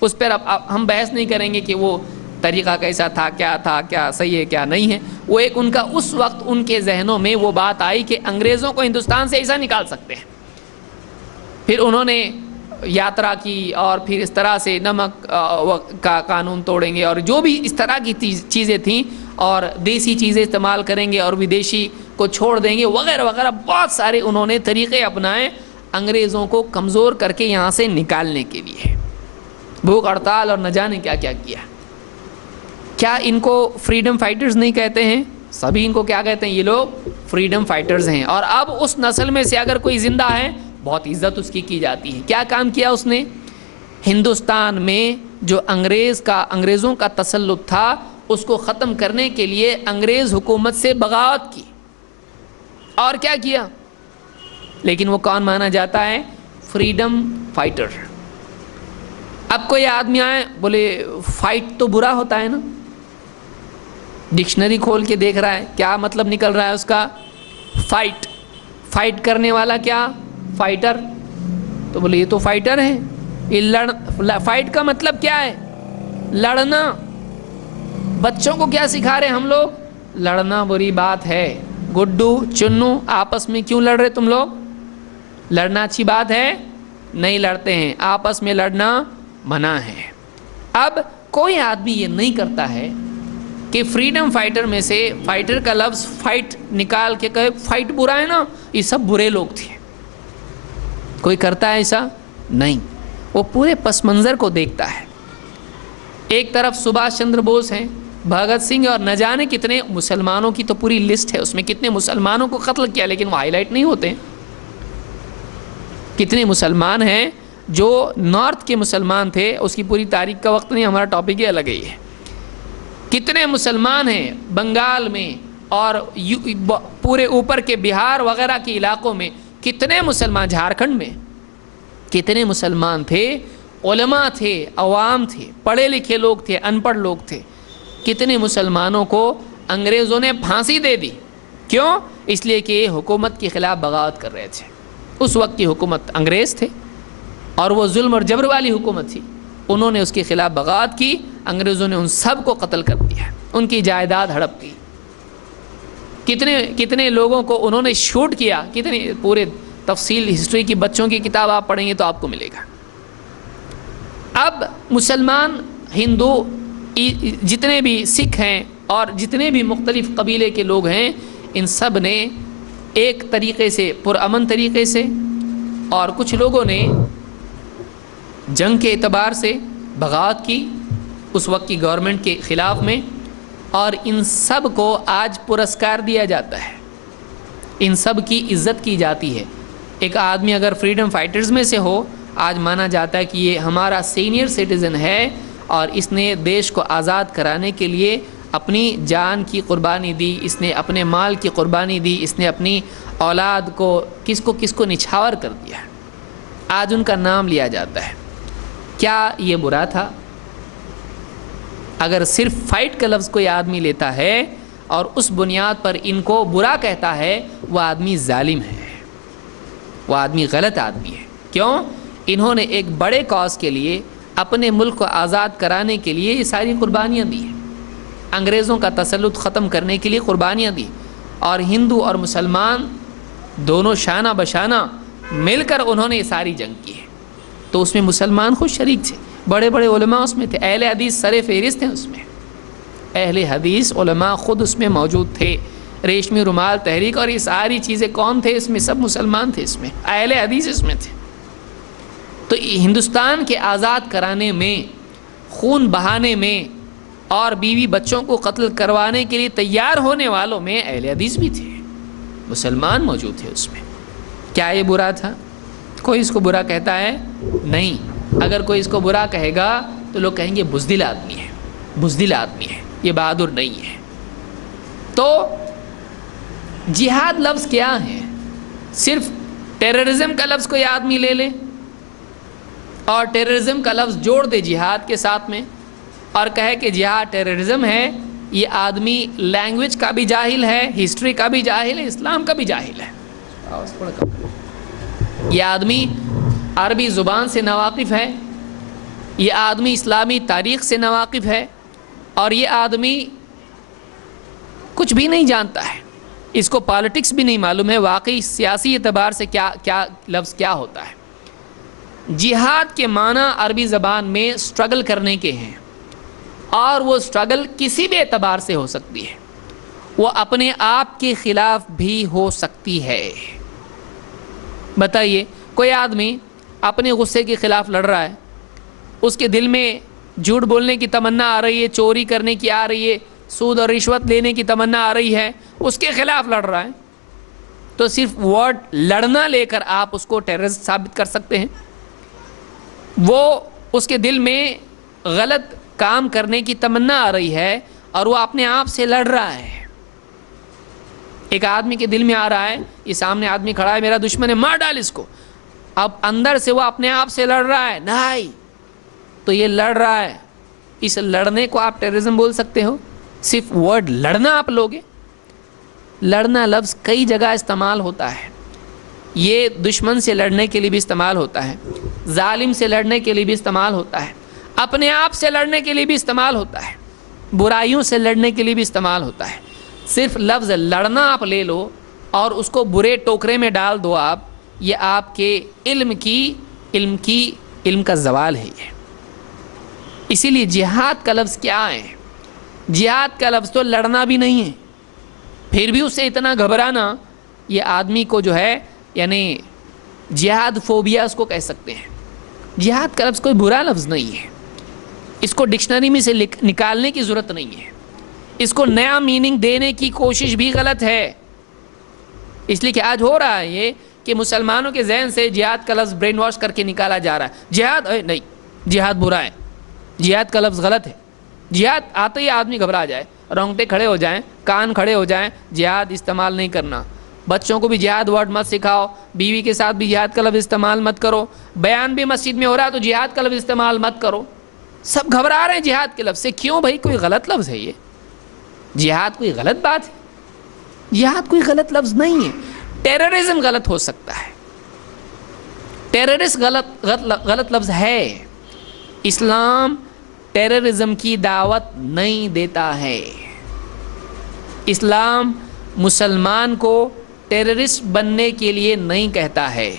اس پر اب ہم بحث نہیں کریں گے کہ وہ طریقہ کیسا تھا، کیا صحیح ہے کیا نہیں ہے. وہ ایک ان کا اس وقت ان کے ذہنوں میں وہ بات آئی کہ انگریزوں کو ہندوستان سے ایسا نکال سکتے ہیں. پھر انہوں نے یاترا کی، اور پھر اس طرح سے نمک کا قانون توڑیں گے اور جو بھی اس طرح کی چیزیں تھیں، اور دیسی چیزیں استعمال کریں گے اور ودیشی کو چھوڑ دیں گے وغیرہ وغیرہ. بہت سارے انہوں نے طریقے اپنائے انگریزوں کو کمزور کر کے یہاں سے نکالنے کے لیے. بھوک ہڑتال اور نہ جانے کیا کیا کیا. کیا ان کو فریڈم فائٹرز نہیں کہتے ہیں؟ سبھی ان کو کیا کہتے ہیں؟ یہ لوگ فریڈم فائٹرز ہیں. اور اب اس نسل میں سے اگر کوئی زندہ ہے بہت عزت اس کی جاتی ہے. کیا کام کیا اس نے؟ ہندوستان میں جو انگریزوں کا تسلط تھا اس کو ختم کرنے کے لیے انگریز حکومت سے بغاوت کی. اور کیا کیا؟ لیکن وہ کون مانا جاتا ہے؟ Freedom fighter. اب کوئی آدمی آئے بولے فائٹ تو برا ہوتا ہے نا، ڈکشنری کھول کے دیکھ رہا ہے کیا مطلب نکل رہا ہے اس کا؟ فائٹ کرنے والا کیا؟ فائٹر. تو بولے یہ تو فائٹر ہے. یہ فائٹ کا مطلب کیا ہے؟ لڑنا. بچوں کو کیا سکھا رہے ہم لوگ؟ لڑنا بری بات ہے. گڈو چنو آپس میں کیوں لڑ رہے تم لوگ؟ لڑنا اچھی بات ہے؟ نہیں لڑتے ہیں، آپس میں لڑنا منع ہے. اب کوئی آدمی یہ نہیں کرتا ہے کہ فریڈم فائٹر میں سے فائٹر کا لفظ فائٹ نکال کے کہے فائٹ برا ہے نا، یہ سب برے لوگ تھے. کوئی کرتا ہے ایسا؟ نہیں. وہ پورے پس منظر کو دیکھتا ہے. ایک طرف سبھاش چندر بوس ہیں، بھگت سنگھ، اور نہ جانے کتنے مسلمانوں کی تو پوری لسٹ ہے، اس میں کتنے مسلمانوں کو قتل کیا، لیکن وہ ہائی لائٹ نہیں ہوتے. کتنے مسلمان ہیں جو نارتھ کے مسلمان تھے، اس کی پوری تاریخ کا وقت نہیں، ہمارا ٹاپک ہی الگ ہی ہے. کتنے مسلمان ہیں بنگال میں اور پورے اوپر کے بہار وغیرہ کے علاقوں میں، کتنے مسلمان، جھارکھنڈ میں کتنے مسلمان تھے، علماء تھے، عوام تھے، پڑھے لکھے لوگ تھے، ان پڑھ لوگ تھے. کتنے مسلمانوں کو انگریزوں نے پھانسی دے دی. کیوں؟ اس لیے کہ یہ حکومت کے خلاف بغاوت کر رہے تھے. اس وقت کی حکومت انگریز تھے اور وہ ظلم اور جبر والی حکومت تھی. انہوں نے اس کے خلاف بغاوت کی، انگریزوں نے ان سب کو قتل کر دیا، ان کی جائیداد ہڑپ کی. کتنے لوگوں کو انہوں نے شوٹ کیا، کتنی پورے تفصیل ہسٹری کی بچوں کی کتاب آپ پڑھیں گے تو آپ کو ملے گا. اب مسلمان، ہندو، جتنے بھی سکھ ہیں اور جتنے بھی مختلف قبیلے کے لوگ ہیں، ان سب نے ایک طریقے سے پرامن طریقے سے، اور کچھ لوگوں نے جنگ کے اعتبار سے بغاوت کی اس وقت کی گورنمنٹ کے خلاف میں، اور ان سب کو آج پرسکار دیا جاتا ہے، ان سب کی عزت کی جاتی ہے. ایک آدمی اگر فریڈم فائٹرز میں سے ہو، آج مانا جاتا ہے کہ یہ ہمارا سینئر سٹیزن ہے اور اس نے دیش کو آزاد کرانے کے لیے اپنی جان کی قربانی دی، اس نے اپنے مال کی قربانی دی، اس نے اپنی اولاد کو کس کو نچھاور کر دیا. آج ان کا نام لیا جاتا ہے. کیا یہ برا تھا؟ اگر صرف فائٹ کا لفظ کوئی آدمی لیتا ہے اور اس بنیاد پر ان کو برا کہتا ہے، وہ آدمی ظالم ہے، وہ آدمی غلط آدمی ہے. کیوں؟ انہوں نے ایک بڑے کاز کے لیے، اپنے ملک کو آزاد کرانے کے لیے یہ ساری قربانیاں دی، انگریزوں کا تسلط ختم کرنے کے لیے قربانیاں دی. اور ہندو اور مسلمان دونوں شانہ بشانہ مل کر انہوں نے یہ ساری جنگ کی ہے. تو اس میں مسلمان خود شریک تھے، بڑے بڑے علماء اس میں تھے، اہل حدیث سر فہرست ہیں اس میں، اہل حدیث علماء خود اس میں موجود تھے. ریشمی رومال تحریک اور یہ ساری چیزیں کون تھے اس میں؟ سب مسلمان تھے اس میں، اہل حدیث اس میں تھے. تو ہندوستان کے آزاد کرانے میں، خون بہانے میں اور بیوی بچوں کو قتل کروانے کے لیے تیار ہونے والوں میں اہل حدیث بھی تھے، مسلمان موجود تھے اس میں. کیا یہ برا تھا؟ کوئی اس کو برا کہتا ہے؟ نہیں. اگر کوئی اس کو برا کہے گا تو لوگ کہیں گے بزدل آدمی ہے، بزدل آدمی ہے، یہ بہادر نہیں ہے. تو جہاد لفظ کیا ہے؟ صرف ٹیررزم کا لفظ کوئی آدمی لے لے اور ٹیررزم کا لفظ جوڑ دے جہاد کے ساتھ میں اور کہے کہ جہاد ٹیررزم ہے، یہ آدمی لینگویج کا بھی جاہل ہے، ہسٹری کا بھی جاہل ہے، اسلام کا بھی جاہل ہے. یہ آدمی عربی زبان سے ناواقف ہے، یہ آدمی اسلامی تاریخ سے ناواقف ہے، اور یہ آدمی کچھ بھی نہیں جانتا ہے، اس کو پالیٹکس بھی نہیں معلوم ہے، واقعی سیاسی اعتبار سے کیا لفظ کیا ہوتا ہے. جہاد کے معنی عربی زبان میں سٹرگل کرنے کے ہیں، اور وہ سٹرگل کسی بھی اعتبار سے ہو سکتی ہے، وہ اپنے آپ کے خلاف بھی ہو سکتی ہے. بتائیے، کوئی آدمی اپنے غصے کے خلاف لڑ رہا ہے، اس کے دل میں جھوٹ بولنے کی تمنا آ رہی ہے، چوری کرنے کی آ رہی ہے، سود اور رشوت لینے کی تمنا آ رہی ہے، اس کے خلاف لڑ رہا ہے، تو صرف ورڈ لڑنا لے کر آپ اس کو ٹیررسٹ ثابت کر سکتے ہیں. وہ اس کے دل میں غلط کام کرنے کی تمنا آ رہی ہے اور وہ اپنے آپ سے لڑ رہا ہے. ایک آدمی کے دل میں آ رہا ہے، یہ سامنے آدمی کھڑا ہے، میرا دشمن ہے، مار ڈال اس کو. اب اندر سے وہ اپنے آپ سے لڑ رہا ہے، نہیں تو یہ لڑ رہا ہے. اس لڑنے کو آپ ٹیررزم بول سکتے ہو؟ صرف ورڈ لڑنا آپ لوگے؟ لڑنا لفظ کئی جگہ استعمال ہوتا ہے. یہ دشمن سے لڑنے کے لیے بھی استعمال ہوتا ہے، ظالم سے لڑنے کے لیے بھی استعمال ہوتا ہے، اپنے آپ سے لڑنے کے لیے بھی استعمال ہوتا ہے، برائیوں سے لڑنے کے لیے بھی استعمال ہوتا ہے. صرف لفظ لڑنا آپ لے لو اور اس کو برے ٹوکرے میں ڈال دو آپ، یہ آپ کے علم کا زوال ہے. یہ اسی لیے جہاد کا لفظ کیا ہے؟ جہاد کا لفظ تو لڑنا بھی نہیں ہے، پھر بھی اس سے اتنا گھبرانا، یہ آدمی کو جو ہے یعنی جہاد فوبیا اس کو کہہ سکتے ہیں۔ جہاد کا لفظ کوئی برا لفظ نہیں ہے، اس کو ڈکشنری میں سے نکالنے کی ضرورت نہیں ہے، اس کو نیا میننگ دینے کی کوشش بھی غلط ہے، اس لیے کہ آج ہو رہا ہے یہ کہ مسلمانوں کے ذہن سے جہاد کا لفظ برین واش کر کے نکالا جا رہا ہے۔ جہاد نہیں، جہاد برا ہے، جہاد کا لفظ غلط ہے۔ جہاد آتے ہی آدمی گھبرا جائے، رونگٹے کھڑے ہو جائیں، کان کھڑے ہو جائیں، جہاد استعمال نہیں کرنا۔ بچوں کو بھی جہاد ورڈ مت سکھاؤ، بیوی کے ساتھ بھی جہاد کا لفظ استعمال مت کرو، بیان بھی مسجد میں ہو رہا ہے تو جہاد کا لفظ استعمال مت کرو۔ سب گھبرا رہے ہیں جہاد کے لفظ سے، کیوں بھائی؟ کوئی غلط لفظ ہے یہ؟ جہاد کوئی غلط بات ہے؟ جہاد کوئی غلط لفظ نہیں ہے۔ ٹیررزم غلط ہو سکتا ہے، ٹیررسٹ غلط لفظ ہے۔ اسلام ٹیررزم کی دعوت نہیں دیتا ہے، اسلام مسلمان کو ٹیررسٹ بننے کے لیے نہیں کہتا ہے۔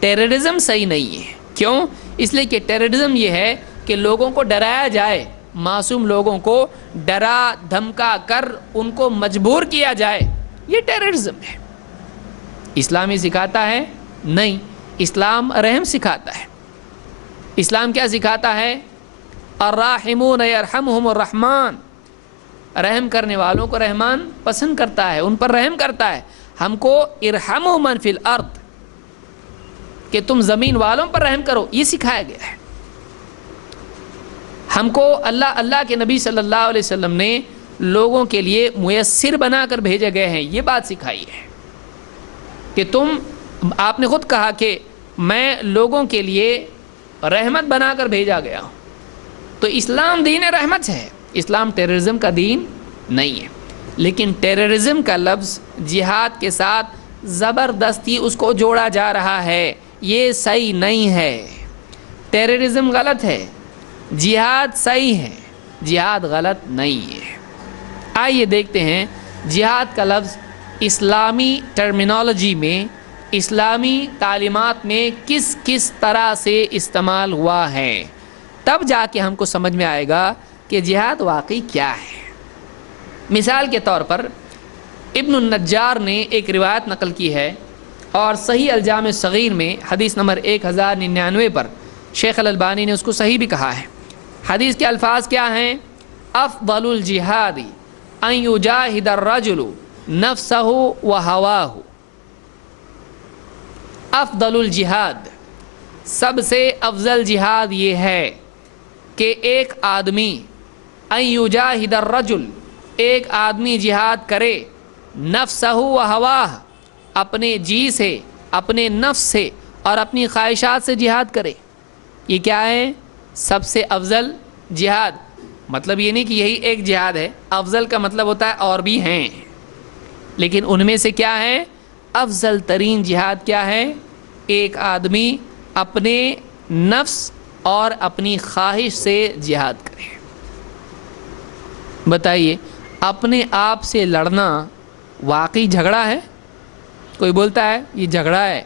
ٹیررزم صحیح نہیں ہے، کیوں؟ اس لیے کہ ٹیررزم یہ ہے کہ لوگوں کو ڈرایا جائے، معصوم لوگوں کو ڈرا دھمکا کر ان کو مجبور کیا جائے، یہ ٹیررزم ہے۔ اسلام یہ سکھاتا ہے؟ نہیں، اسلام رحم سکھاتا ہے۔ اسلام کیا سکھاتا ہے؟ الراحمون یرحمہم الرحمن، رحم کرنے والوں کو رحمان پسند کرتا ہے، ان پر رحم کرتا ہے۔ ہم کو ارحموا من فی الارض، کہ تم زمین والوں پر رحم کرو، یہ سکھایا گیا ہے۔ ہم کو اللہ کے نبی صلی اللہ علیہ وسلم نے لوگوں کے لیے میسر بنا کر بھیجے گئے ہیں، یہ بات سکھائی ہے کہ آپ نے خود کہا کہ میں لوگوں کے لیے رحمت بنا کر بھیجا گیا ہوں۔ تو اسلام دین رحمت ہے، اسلام ٹیررزم کا دین نہیں ہے۔ لیکن ٹیررزم کا لفظ جہاد کے ساتھ زبردستی اس کو جوڑا جا رہا ہے، یہ صحیح نہیں ہے۔ ٹیررزم غلط ہے، جہاد صحیح ہے، جہاد غلط نہیں ہے۔ آئیے دیکھتے ہیں جہاد کا لفظ اسلامی ٹرمینالوجی میں، اسلامی تعلیمات میں کس کس طرح سے استعمال ہوا ہے، تب جا کے ہم کو سمجھ میں آئے گا کہ جہاد واقعی کیا ہے۔ مثال کے طور پر ابن النجار نے ایک روایت نقل کی ہے، اور صحیح الجامع صغیر میں حدیث نمبر 1099 پر شیخ الالبانی نے اس کو صحیح بھی کہا ہے۔ حدیث کے الفاظ کیا ہیں؟ افضل الجہاد ان یجاہد الرجل نفسہ وہواہ، افضل الجہاد، سب سے افضل جہاد یہ ہے کہ ایک آدمی، ان یجاہد الرجل، ایک آدمی جہاد کرے، نفسہ وہواہ، اپنے جی سے، اپنے نفس سے اور اپنی خواہشات سے جہاد کرے۔ یہ کیا ہے؟ سب سے افضل جہاد۔ مطلب یہ نہیں کہ یہی ایک جہاد ہے، افضل کا مطلب ہوتا ہے اور بھی ہیں، لیکن ان میں سے کیا ہے؟ افضل ترین جہاد کیا ہے؟ ایک آدمی اپنے نفس اور اپنی خواہش سے جہاد کرے۔ بتائیے، اپنے آپ سے لڑنا واقعی جھگڑا ہے؟ کوئی بولتا ہے یہ جھگڑا ہے،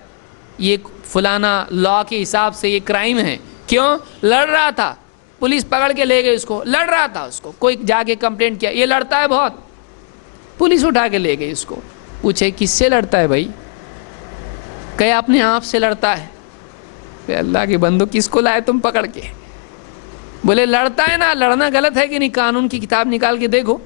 یہ فلانا لا کے حساب سے یہ کرائم ہے۔ کیوں؟ لڑ رہا تھا، پولیس پکڑ کے لے گئی اس کو، لڑ رہا تھا، اس کو کوئی جا کے کمپلینٹ کیا، یہ لڑتا ہے بہت، پولیس اٹھا کے لے گئی اس کو۔ پوچھے کس سے لڑتا ہے بھائی؟ کہ اپنے آپ سے لڑتا ہے۔ کہ اللہ کے بندو، کس کو لائے تم پکڑ کے؟ بولے لڑتا ہے نا، لڑنا غلط ہے کہ نہیں؟ قانون کی کتاب نکال کے دیکھو۔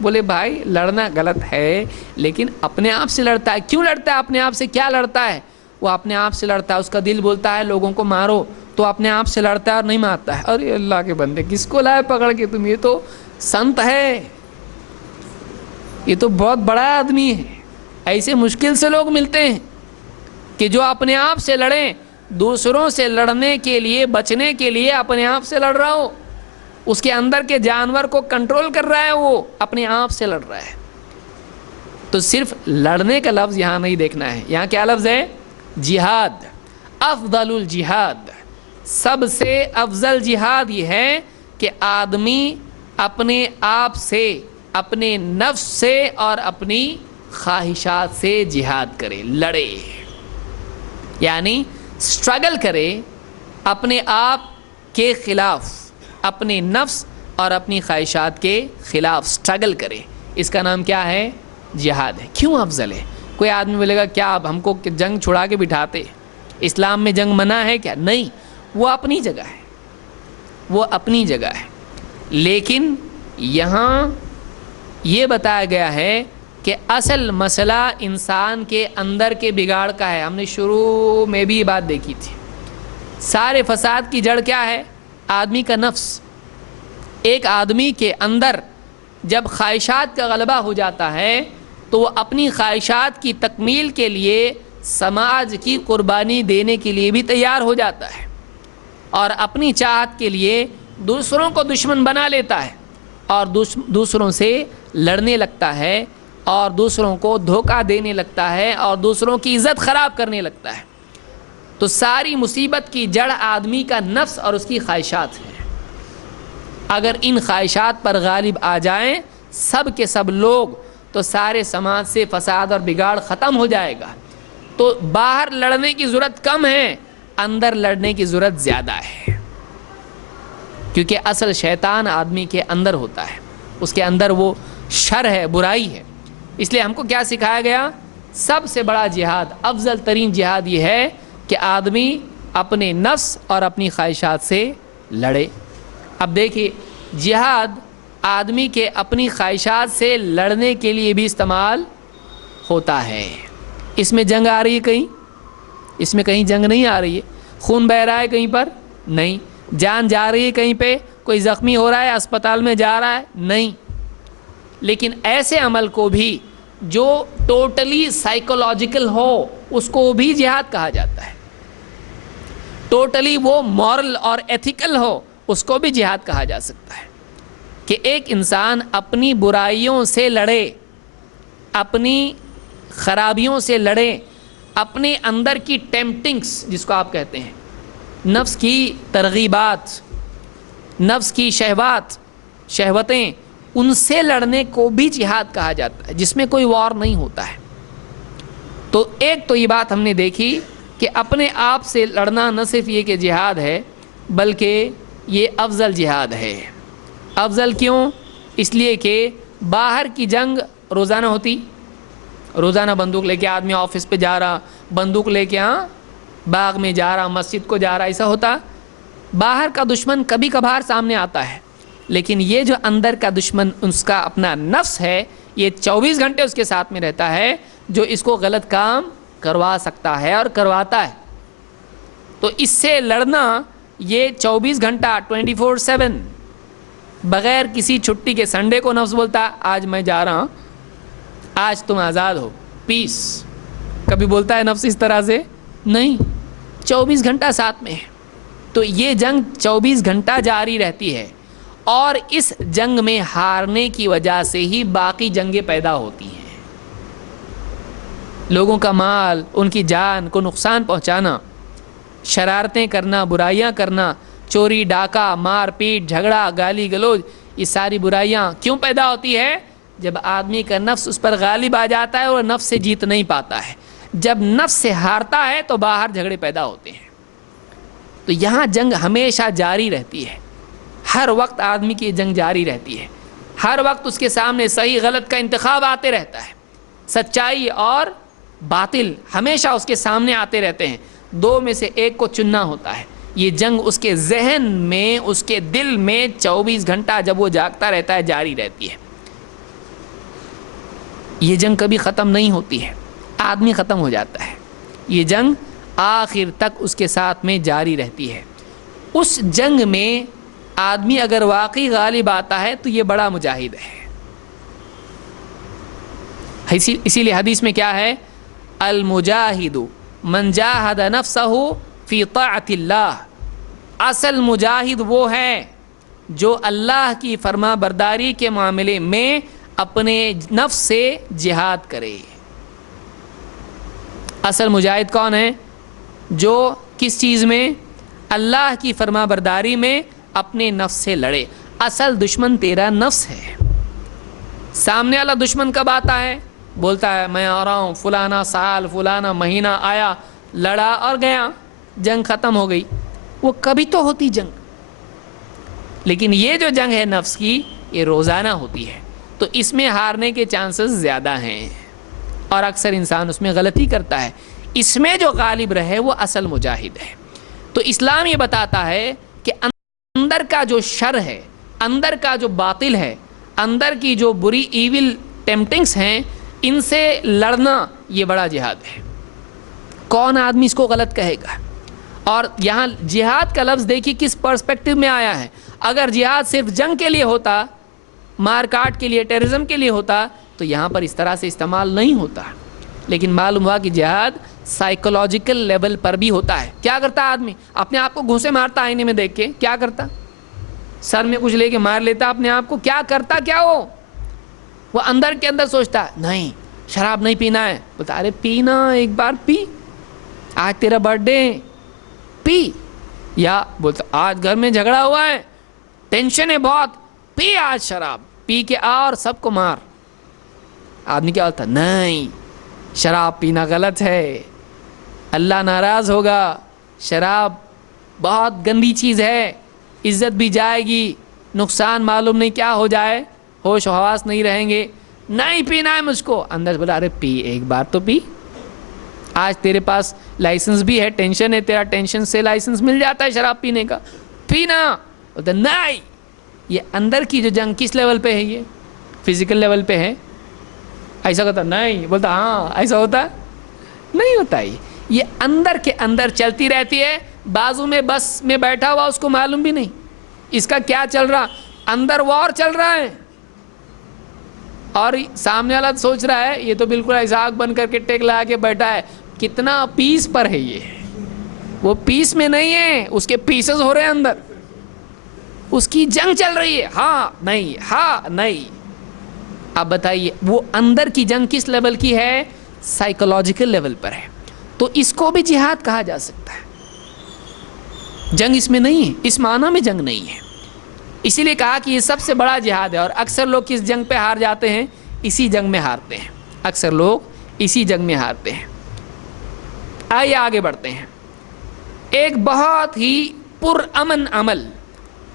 بولے بھائی لڑنا غلط ہے، لیکن اپنے آپ سے لڑتا ہے۔ کیوں لڑتا ہے اپنے آپ سے؟ کیا لڑتا ہے؟ وہ اپنے آپ سے لڑتا ہے، اس کا دل بولتا ہے لوگوں کو مارو، تو اپنے آپ سے لڑتا ہے اور نہیں مارتا ہے۔ ارے اللہ کے بندے، کس کو لائے پکڑ کے تم؟ یہ تو سنت ہے، یہ تو بہت بڑا آدمی ہے۔ ایسے مشکل سے لوگ ملتے ہیں کہ جو اپنے آپ سے لڑیں، دوسروں سے لڑنے کے لیے، بچنے کے لیے اپنے آپ سے لڑ رہا ہو، اس کے اندر کے جانور کو کنٹرول کر رہا ہے، وہ اپنے آپ سے لڑ رہا ہے۔ تو صرف لڑنے کا لفظ یہاں نہیں دیکھنا ہے، یہاں کیا لفظ ہے؟ جہاد۔ افضل الجہاد، سب سے افضل جہاد یہ ہے کہ آدمی اپنے آپ سے، اپنے نفس سے اور اپنی خواہشات سے جہاد کرے، لڑے، یعنی اسٹرگل کرے اپنے آپ کے خلاف، اپنے نفس اور اپنی خواہشات کے خلاف سٹرگل کرے، اس کا نام کیا ہے؟ جہاد ہے۔ کیوں افضل ہے؟ کوئی آدمی بولے گا کیا آپ ہم کو جنگ چھڑا کے بٹھاتے، اسلام میں جنگ منع ہے کیا؟ نہیں، وہ اپنی جگہ ہے، وہ اپنی جگہ ہے، لیکن یہاں یہ بتایا گیا ہے کہ اصل مسئلہ انسان کے اندر کے بگاڑ کا ہے۔ ہم نے شروع میں بھی یہ بات دیکھی تھی، سارے فساد کی جڑ کیا ہے؟ آدمی کا نفس۔ ایک آدمی کے اندر جب خواہشات کا غلبہ ہو جاتا ہے تو وہ اپنی خواہشات کی تکمیل کے لیے سماج کی قربانی دینے کے لیے بھی تیار ہو جاتا ہے، اور اپنی چاہت کے لیے دوسروں کو دشمن بنا لیتا ہے، اور دوسروں سے لڑنے لگتا ہے، اور دوسروں کو دھوکہ دینے لگتا ہے، اور دوسروں کی عزت خراب کرنے لگتا ہے۔ تو ساری مصیبت کی جڑ آدمی کا نفس اور اس کی خواہشات ہیں۔ اگر ان خواہشات پر غالب آ جائیں سب کے سب لوگ تو سارے سماج سے فساد اور بگاڑ ختم ہو جائے گا۔ تو باہر لڑنے کی ضرورت کم ہے، اندر لڑنے کی ضرورت زیادہ ہے، کیونکہ اصل شیطان آدمی کے اندر ہوتا ہے، اس کے اندر وہ شر ہے، برائی ہے۔ اس لیے ہم کو کیا سکھایا گیا؟ سب سے بڑا جہاد، افضل ترین جہاد یہ ہے کہ آدمی اپنے نفس اور اپنی خواہشات سے لڑے۔ اب دیکھیے، جہاد آدمی کے اپنی خواہشات سے لڑنے کے لیے بھی استعمال ہوتا ہے۔ اس میں جنگ آ رہی ہے کہیں؟ اس میں کہیں جنگ نہیں آ رہی ہے۔ خون بہ رہا ہے کہیں پر؟ نہیں۔ جان جا رہی ہے کہیں پہ؟ کوئی زخمی ہو رہا ہے اسپتال میں جا رہا ہے؟ نہیں۔ لیکن ایسے عمل کو بھی جو ٹوٹلی سائیکولوجیکل ہو اس کو بھی جہاد کہا جاتا ہے، ٹوٹلی وہ مورل اور ایتھیکل ہو اس کو بھی جہاد کہا جا سکتا ہے، کہ ایک انسان اپنی برائیوں سے لڑے، اپنی خرابیوں سے لڑے، اپنے اندر کی ٹیمپٹنگس جس کو آپ کہتے ہیں، نفس کی ترغیبات، نفس کی شہوتیں، ان سے لڑنے کو بھی جہاد کہا جاتا ہے، جس میں کوئی وار نہیں ہوتا ہے۔ تو ایک تو یہ بات ہم نے دیکھی کہ اپنے آپ سے لڑنا نہ صرف یہ کہ جہاد ہے، بلکہ یہ افضل جہاد ہے۔ افضل کیوں؟ اس لیے کہ باہر کی جنگ روزانہ ہوتی، روزانہ بندوق لے کے آدمی آفس پہ جا رہا، بندوق لے کے باغ میں جا رہا، مسجد کو جا رہا، ایسا ہوتا۔ باہر کا دشمن کبھی کبھار سامنے آتا ہے، لیکن یہ جو اندر کا دشمن اس کا اپنا نفس ہے، یہ 24 گھنٹے اس کے ساتھ میں رہتا ہے، جو اس کو غلط کام کروا سکتا ہے اور کرواتا ہے۔ تو اس سے لڑنا، یہ 24 گھنٹہ 24/7 بغیر کسی چھٹی کے، سنڈے کو نفس بولتا آج میں جا رہا ہوں، آج تم آزاد ہو، پیس، کبھی بولتا ہے نفس اس طرح سے؟ نہیں، 24 گھنٹہ ساتھ میں ہے۔ تو یہ جنگ 24 گھنٹہ جاری رہتی ہے، اور اس جنگ میں ہارنے کی وجہ سے ہی باقی جنگیں پیدا ہوتی ہیں۔ لوگوں کا مال، ان کی جان کو نقصان پہنچانا، شرارتیں کرنا، برائیاں کرنا، چوری ڈاکہ، مار پیٹ، جھگڑا، گالی گلوچ، یہ ساری برائیاں کیوں پیدا ہوتی ہے؟ جب آدمی کا نفس اس پر غالب آ جاتا ہے اور نفس سے جیت نہیں پاتا ہے۔ جب نفس سے ہارتا ہے تو باہر جھگڑے پیدا ہوتے ہیں۔ تو یہاں جنگ ہمیشہ جاری رہتی ہے، ہر وقت آدمی کی جنگ جاری رہتی ہے، ہر وقت اس کے سامنے صحیح غلط کا انتخاب آتے رہتا ہے، سچائی اور باطل ہمیشہ اس کے سامنے آتے رہتے ہیں، دو میں سے ایک کو چننا ہوتا ہے۔ یہ جنگ اس کے ذہن میں، اس کے دل میں 24 گھنٹہ جب وہ جاگتا رہتا ہے جاری رہتی ہے۔ یہ جنگ کبھی ختم نہیں ہوتی ہے، آدمی ختم ہو جاتا ہے، یہ جنگ آخر تک اس کے ساتھ میں جاری رہتی ہے۔ اس جنگ میں آدمی اگر واقعی غالب آتا ہے تو یہ بڑا مجاہد ہے۔ اسی لیے حدیث میں کیا ہے؟ المجاہد من جاہد نفسہ فی طاعت اللہ، اصل مجاہد وہ ہے جو اللہ کی فرما برداری کے معاملے میں اپنے نفس سے جہاد کرے۔ اصل مجاہد کون ہے؟ جو کس چیز میں؟ اللہ کی فرما برداری میں اپنے نفس سے لڑے۔ اصل دشمن تیرا نفس ہے۔ سامنے والا دشمن کب آتا ہے؟ بولتا ہے میں آ رہا ہوں، فلانا سال، فلانا مہینہ آیا، لڑا اور گیا، جنگ ختم ہو گئی۔ وہ کبھی تو ہوتی جنگ، لیکن یہ جو جنگ ہے نفس کی یہ روزانہ ہوتی ہے، تو اس میں ہارنے کے چانسز زیادہ ہیں اور اکثر انسان اس میں غلطی کرتا ہے۔ اس میں جو غالب رہے وہ اصل مجاہد ہے۔ تو اسلام یہ بتاتا ہے کہ اندر کا جو شر ہے، اندر کا جو باطل ہے، اندر کی جو بری ایول ٹیمپٹنگس ہیں، ان سے لڑنا یہ بڑا جہاد ہے۔ کون آدمی اس کو غلط کہے گا؟ اور یہاں جہاد کا لفظ دیکھیے کس پرسپیکٹو میں آیا ہے۔ اگر جہاد صرف جنگ کے لیے ہوتا، مار کاٹ کے لیے، ٹیررزم کے لیے ہوتا، تو یہاں پر اس طرح سے استعمال نہیں ہوتا۔ لیکن معلوم ہوا کہ جہاد سائیکولوجیکل لیول پر بھی ہوتا ہے۔ کیا کرتا ہے آدمی؟ اپنے آپ کو گھوسے مارتا آئینے میں دیکھ کے، کیا کرتا؟ سر میں کچھ لے کے مار لیتا اپنے آپ کو، کیا کرتا؟ کیا وہ اندر کے اندر سوچتا ہے نہیں شراب نہیں پینا ہے، بولتا ارے پینا، ایک بار پی، آج تیرا برتھ ڈے پی، یا بولتا آج گھر میں جھگڑا ہوا ہے، ٹینشن ہے بہت، پی آج شراب، پی کے اور سب کو مار۔ آدمی کیا ہوتا؟ نہیں، شراب پینا غلط ہے، اللہ ناراض ہوگا، شراب بہت گندی چیز ہے، عزت بھی جائے گی، نقصان معلوم نہیں کیا ہو جائے، ہوش و حواس نہیں رہیں گے، نہیں پینا ہے مجھ کو۔ اندر سے بولا ارے پی، ایک بار تو پی، آج تیرے پاس لائسنس بھی ہے، ٹینشن ہے تیرا، ٹینشن سے لائسنس مل جاتا ہے شراب پینے کا، پینا۔ بولتا نہیں، یہ اندر کی جو جنگ کس لیول پہ ہے؟ یہ فزیکل لیول پہ ہے۔ ایسا کہتا نہیں، بولتا ہاں ایسا ہوتا ہے، نہیں ہوتا ہی، یہ اندر کے اندر چلتی رہتی ہے۔ بازو میں بس میں بیٹھا ہوا اس کو معلوم بھی نہیں اس کا کیا چل رہا، اندر وار چل رہا ہے، اور سامنے والا سوچ رہا ہے یہ تو بالکل ایسا آگ بن کر کے ٹیک لگا کے بیٹھا ہے، کتنا پیس پر ہے یہ، وہ پیس میں نہیں ہے، اس کے پیسز ہو رہے ہیں اندر، اس کی جنگ چل رہی ہے، ہاں نہیں، ہاں نہیں۔ اب بتائیے وہ اندر کی جنگ کس لیول کی ہے؟ سائیکولوجیکل لیول پر ہے۔ تو اس کو بھی جہاد کہا جا سکتا ہے۔ جنگ اس میں نہیں ہے، اس معنی میں جنگ نہیں ہے، اسی لیے کہا کہ یہ سب سے بڑا جہاد ہے۔ اور اکثر لوگ کس جنگ پہ ہار جاتے ہیں؟ اسی جنگ میں ہارتے ہیں، اکثر لوگ اسی جنگ میں ہارتے ہیں۔ آئیے آگے بڑھتے ہیں۔ ایک بہت ہی پرامن عمل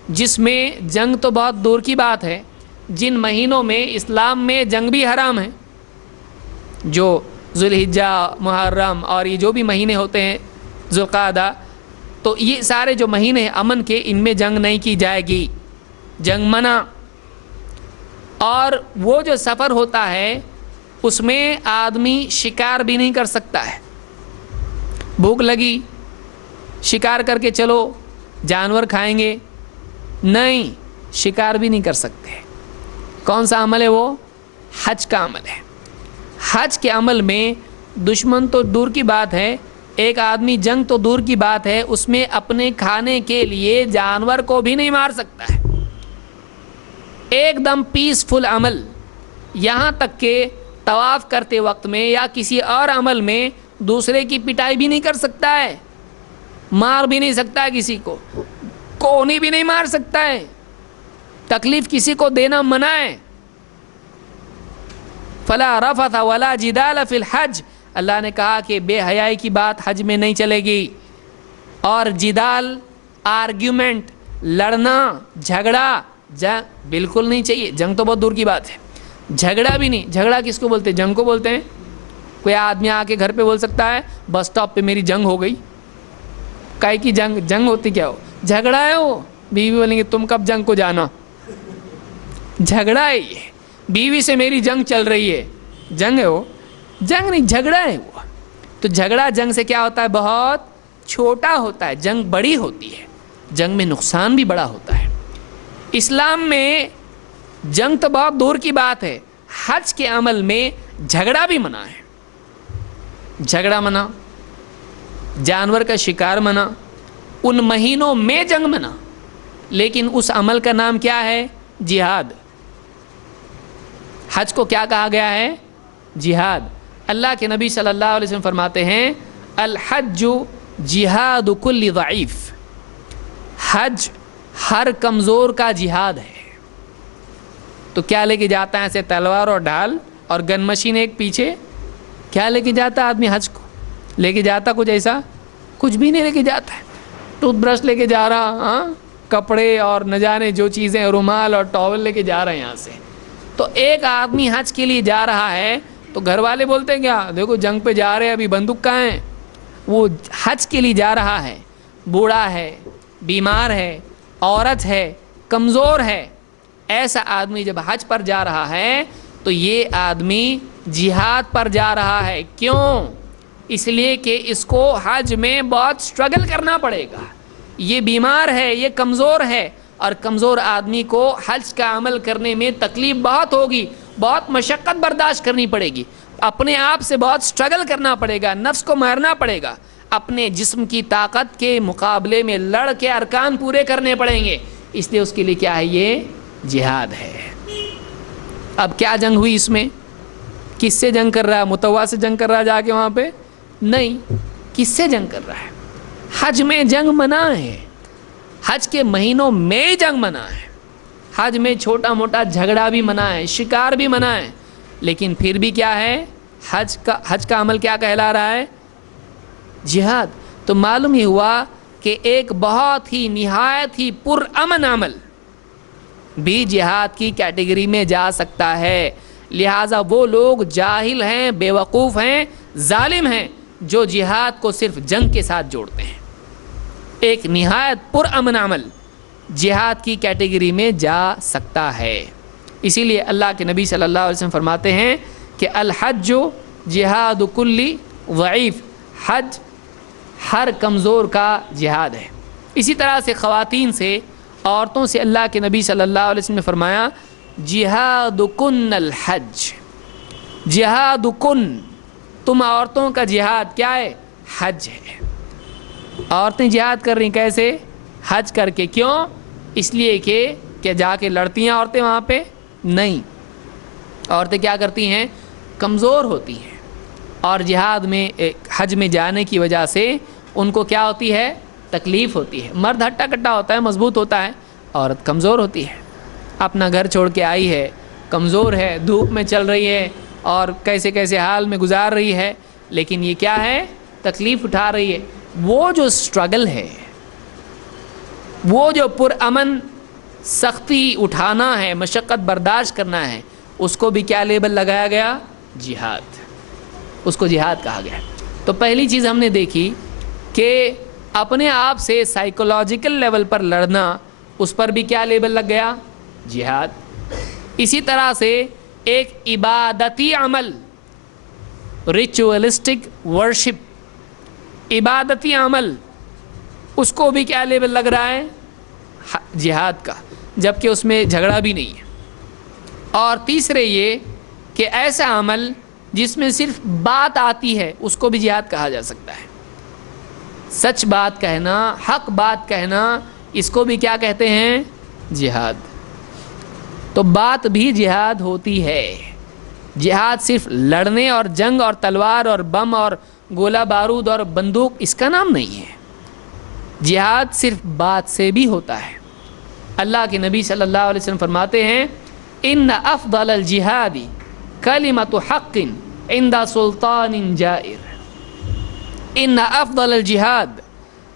جس میں جنگ تو بہت دور کی بات ہے، جن مہینوں میں اسلام میں جنگ بھی حرام ہے، جو ذوالحجہ، محرم اور یہ جو بھی مہینے ہوتے ہیں، ذوالقعدہ، تو یہ سارے جو مہینے ہیں امن کے، ان میں جنگ نہیں کی جائے گی، جنگ منع۔ اور وہ جو سفر ہوتا ہے اس میں آدمی شکار بھی نہیں کر سکتا ہے۔ بھوک لگی، شکار کر کے چلو، جانور کھائیں گے، نہیں، شکار بھی نہیں کر سکتے۔ کون سا عمل ہے وہ؟ حج کا عمل ہے۔ حج کے عمل میں دشمن تو دور کی بات ہے، ایک آدمی جنگ تو دور کی بات ہے، اس میں اپنے کھانے کے لیے جانور کو بھی نہیں مار سکتا ہے۔ ایک دم پیسفل عمل، یہاں تک کہ طواف کرتے وقت میں یا کسی اور عمل میں دوسرے کی پٹائی بھی نہیں کر سکتا ہے، مار بھی نہیں سکتا ہے، کسی کو کونی بھی نہیں مار سکتا ہے، تکلیف کسی کو دینا منع ہے۔ فلا رفث ولا جدال فی الحج، اللہ نے کہا کہ بے حیائی کی بات حج میں نہیں چلے گی، اور جدال، آرگیومنٹ، لڑنا، جھگڑا، جنگ بالکل نہیں چاہیے۔ جنگ تو بہت دور کی بات ہے، جھگڑا بھی نہیں۔ جھگڑا کس کو بولتے ہیں؟ جنگ کو بولتے ہیں۔ کوئی آدمی آ کے گھر پہ بول سکتا ہے بس اسٹاپ پہ میری جنگ ہو گئی، کائی کی جنگ؟ جنگ ہوتی کیا ہو؟ جھگڑا ہے وہ۔ بیوی بولیں گے تم کب جنگ کو جانا، جھگڑا ہے یہ، بیوی سے میری جنگ چل رہی ہے، جنگ ہے وہ؟ جنگ نہیں، جھگڑا ہے وہ۔ تو جھگڑا جنگ سے کیا ہوتا ہے؟ بہت چھوٹا ہوتا ہے، جنگ بڑی ہوتی ہے، جنگ میں نقصان بھی بڑا ہوتا ہے۔ اسلام میں جنگ تو بہت دور کی بات ہے، حج کے عمل میں جھگڑا بھی منع ہے۔ جھگڑا منع، جانور کا شکار منع، ان مہینوں میں جنگ منع، لیکن اس عمل کا نام کیا ہے؟ جہاد۔ حج کو کیا کہا گیا ہے؟ جہاد۔ اللہ کے نبی صلی اللہ علیہ وسلم فرماتے ہیں الحج جہاد کل ضعیف، حج ہر کمزور کا جہاد ہے۔ تو کیا لے کے جاتا ہے؟ ایسے تلوار اور ڈھال اور گن مشین ایک پیچھے، کیا لے کے جاتا آدمی حج کو؟ لے کے جاتا کچھ ایسا؟ کچھ بھی نہیں لے کے جاتا ہے۔ ٹوتھ برش لے کے جا رہا، ہاں، کپڑے اور نہ جانے جو چیزیں، رومال اور ٹاول لے کے جا رہے ہیں یہاں سے. تو ایک آدمی حج کے لیے جا رہا ہے تو گھر والے بولتے ہیں کیا دیکھو جنگ پہ جا رہے ہیں، ابھی بندوق کہاں ہے. وہ حج کے لیے جا رہا ہے، بوڑھا ہے، بیمار ہے، عورت ہے، کمزور ہے. ایسا آدمی جب حج پر جا رہا ہے تو یہ آدمی جہاد پر جا رہا ہے. کیوں؟ اس لیے کہ اس کو حج میں بہت سٹرگل کرنا پڑے گا. یہ بیمار ہے، یہ کمزور ہے، اور کمزور آدمی کو حج کا عمل کرنے میں تکلیف بہت ہوگی، بہت مشقت برداشت کرنی پڑے گی، اپنے آپ سے بہت سٹرگل کرنا پڑے گا، نفس کو مارنا پڑے گا، اپنے جسم کی طاقت کے مقابلے میں لڑ کے ارکان پورے کرنے پڑیں گے. اس لیے اس کے لیے کیا ہے؟ یہ جہاد ہے. اب کیا جنگ ہوئی اس میں؟ کس سے جنگ کر رہا ہے؟ متوا سے جنگ کر رہا ہے جا کے وہاں پہ؟ نہیں. کس سے جنگ کر رہا ہے؟ حج میں جنگ منع ہے. حج کے مہینوں میں جنگ منع ہے. حج میں چھوٹا موٹا جھگڑا بھی منع ہے، شکار بھی منع ہے، لیکن پھر بھی کیا ہے؟ حج کا عمل کیا کہلا رہا ہے؟ جہاد. تو معلوم ہی ہوا کہ ایک بہت ہی نہایت ہی پرامن عمل بھی جہاد کی کیٹیگری میں جا سکتا ہے. لہٰذا وہ لوگ جاہل ہیں، بیوقوف ہیں، ظالم ہیں جو جہاد کو صرف جنگ کے ساتھ جوڑتے ہیں. ایک نہایت پرامن عمل جہاد کی کیٹیگری میں جا سکتا ہے. اسی لیے اللہ کے نبی صلی اللہ علیہ وسلم فرماتے ہیں کہ الحج جہاد کلی ضعیف، حج ہر کمزور کا جہاد ہے. اسی طرح سے خواتین سے، عورتوں سے اللہ کے نبی صلی اللہ علیہ وسلم نے فرمایا جہاد کن الحج. جہاد کن، تم عورتوں کا جہاد کیا ہے؟ حج ہے. عورتیں جہاد کر رہی کیسے؟ حج کر کے. کیوں؟ اس لیے کہ کیا جا کے لڑتی ہیں عورتیں وہاں پہ؟ نہیں. عورتیں کیا کرتی ہیں؟ کمزور ہوتی ہیں، اور جہاد میں حج میں جانے کی وجہ سے ان کو کیا ہوتی ہے؟ تکلیف ہوتی ہے. مرد ہٹا کٹا ہوتا ہے، مضبوط ہوتا ہے، عورت کمزور ہوتی ہے. اپنا گھر چھوڑ کے آئی ہے، کمزور ہے، دھوپ میں چل رہی ہے اور کیسے کیسے حال میں گزار رہی ہے، لیکن یہ کیا ہے؟ تکلیف اٹھا رہی ہے. وہ جو سٹرگل ہے، وہ جو پرامن سختی اٹھانا ہے، مشقت برداشت کرنا ہے، اس کو بھی کیا لیبل لگایا گیا؟ جہاد. اس کو جہاد کہا گیا. تو پہلی چیز ہم نے دیکھی کہ اپنے آپ سے سائیکولوجیکل لیول پر لڑنا، اس پر بھی کیا لیبل لگ گیا؟ جہاد. اسی طرح سے ایک عبادتی عمل، ریچولسٹک ورشپ، عبادتی عمل، اس کو بھی کیا لیبل لگ رہا ہے؟ جہاد کا، جبکہ اس میں جھگڑا بھی نہیں ہے. اور تیسرے یہ کہ ایسا عمل جس میں صرف بات آتی ہے، اس کو بھی جہاد کہا جا سکتا ہے. سچ بات کہنا، حق بات کہنا، اس کو بھی کیا کہتے ہیں؟ جہاد. تو بات بھی جہاد ہوتی ہے. جہاد صرف لڑنے اور جنگ اور تلوار اور بم اور گولہ بارود اور بندوق، اس کا نام نہیں ہے. جہاد صرف بات سے بھی ہوتا ہے. اللہ کے نبی صلی اللہ علیہ وسلم فرماتے ہیں ان افضل الجہاد کلمۃ حق عند سلطان جائر. ان افضل الجہاد،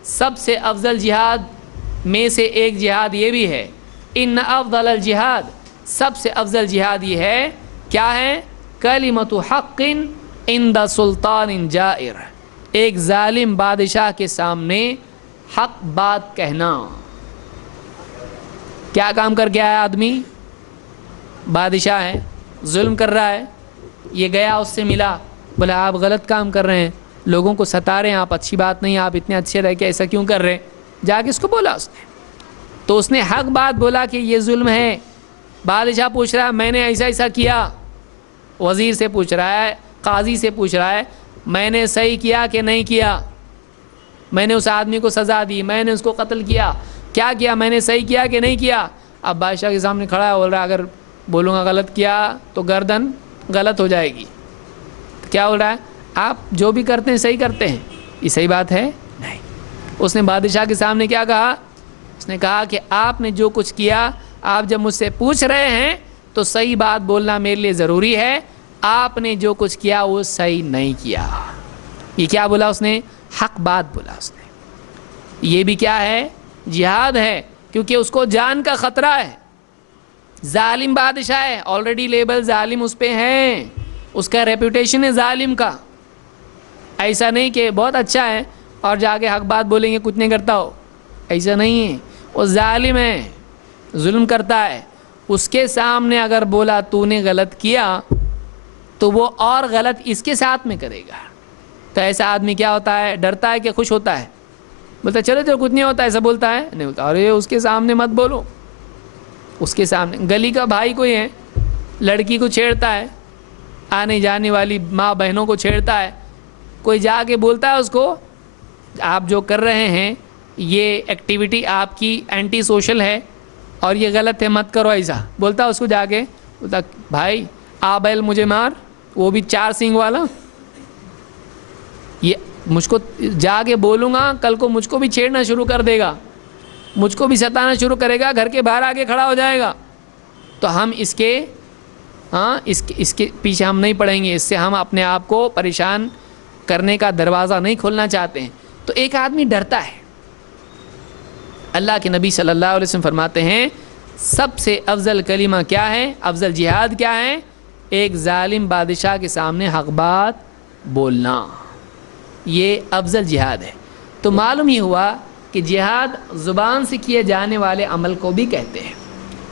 سب سے افضل جہاد میں سے ایک جہاد یہ بھی ہے. ان افضل الجہاد، سب سے افضل جہاد یہ ہے، کیا ہے؟ کلمۃ حق عند سلطان جائر، ایک ظالم بادشاہ کے سامنے حق بات کہنا. کیا کام کر کے آیا آدمی؟ بادشاہ ہے، ظلم کر رہا ہے، یہ گیا اس سے ملا، بولا آپ غلط کام کر رہے ہیں، لوگوں کو ستا رہے ہیں، آپ اچھی بات نہیں، آپ اتنے اچھے رہ کے ایسا کیوں کر رہے ہیں؟ جا کے اس کو بولا اس نے، تو اس نے حق بات بولا کہ یہ ظلم ہے. بادشاہ پوچھ رہا ہے میں نے ایسا ایسا کیا، وزیر سے پوچھ رہا ہے، قاضی سے پوچھ رہا ہے میں نے صحیح کیا کہ نہیں کیا، میں نے اس آدمی کو سزا دی، میں نے اس کو قتل کیا، کیا کیا، میں نے صحیح کیا کہ نہیں کیا؟ اب بادشاہ کے سامنے کھڑا ہے، بول رہا ہے اگر بولوں گا غلط کیا تو گردن غلط ہو جائے گی. کیا بول رہا ہے؟ آپ جو بھی کرتے ہیں صحیح کرتے ہیں، یہ صحیح بات ہے؟ نہیں. اس نے بادشاہ کے سامنے کیا کہا؟ اس نے کہا کہ آپ نے جو کچھ کیا، آپ جب مجھ سے پوچھ رہے ہیں تو صحیح بات بولنا میرے لیے ضروری ہے، آپ نے جو کچھ کیا وہ صحیح نہیں کیا. یہ کیا بولا اس نے؟ حق بات بولا اس نے. یہ بھی کیا ہے؟ جہاد ہے. کیونکہ اس کو جان کا خطرہ ہے. ظالم بادشاہ ہے, آلریڈی لیبل ظالم اس پہ ہیں, اس کا ریپوٹیشن ہے ظالم کا. ایسا نہیں کہ بہت اچھا ہے اور جا کے حق بات بولیں گے کچھ نہیں کرتا ہو, ایسا نہیں ہے. وہ ظالم ہے, ظلم کرتا ہے. اس کے سامنے اگر بولا تو نے غلط کیا تو وہ اور غلط اس کے ساتھ میں کرے گا. تو ایسا آدمی کیا ہوتا ہے, ڈرتا ہے کہ خوش ہوتا ہے؟ بولتا ہے چلو چلو کچھ نہیں ہوتا, ایسا بولتا ہے نہیں. بولتا ارے اس کے سامنے مت بولو. اس کے سامنے گلی کا بھائی کوئی ہے, لڑکی کو چھیڑتا ہے, آنے جانے والی ماں بہنوں کو چھیڑتا ہے, کوئی جا کے بولتا ہے اس کو آپ جو کر رہے ہیں یہ ایکٹیویٹی آپ کی اینٹی سوشل ہے اور یہ غلط ہے, مت کرو ایسا. بولتا اس کو جا کے, بولتا بھائی آ بیل مجھے مار, وہ بھی 4 سینگ والا. یہ مجھ کو جا کے بولوں گا, کل کو مجھ کو بھی چھیڑنا شروع کر دے گا, مجھ کو بھی ستانا شروع کرے گا, گھر کے باہر آ کے کھڑا ہو جائے گا. تو ہم اس کے پیچھے ہم نہیں پڑیں گے. اس سے ہم اپنے آپ کو پریشان کرنے کا دروازہ نہیں کھولنا چاہتے ہیں. تو ایک آدمی ڈرتا ہے. اللہ کے نبی صلی اللہ علیہ وسلم فرماتے ہیں سب سے افضل کلمہ کیا ہے, افضل جہاد کیا ہے؟ ایک ظالم بادشاہ کے سامنے حق بات بولنا, یہ افضل جہاد ہے. تو معلوم یہ ہوا کہ جہاد زبان سے کیے جانے والے عمل کو بھی کہتے ہیں.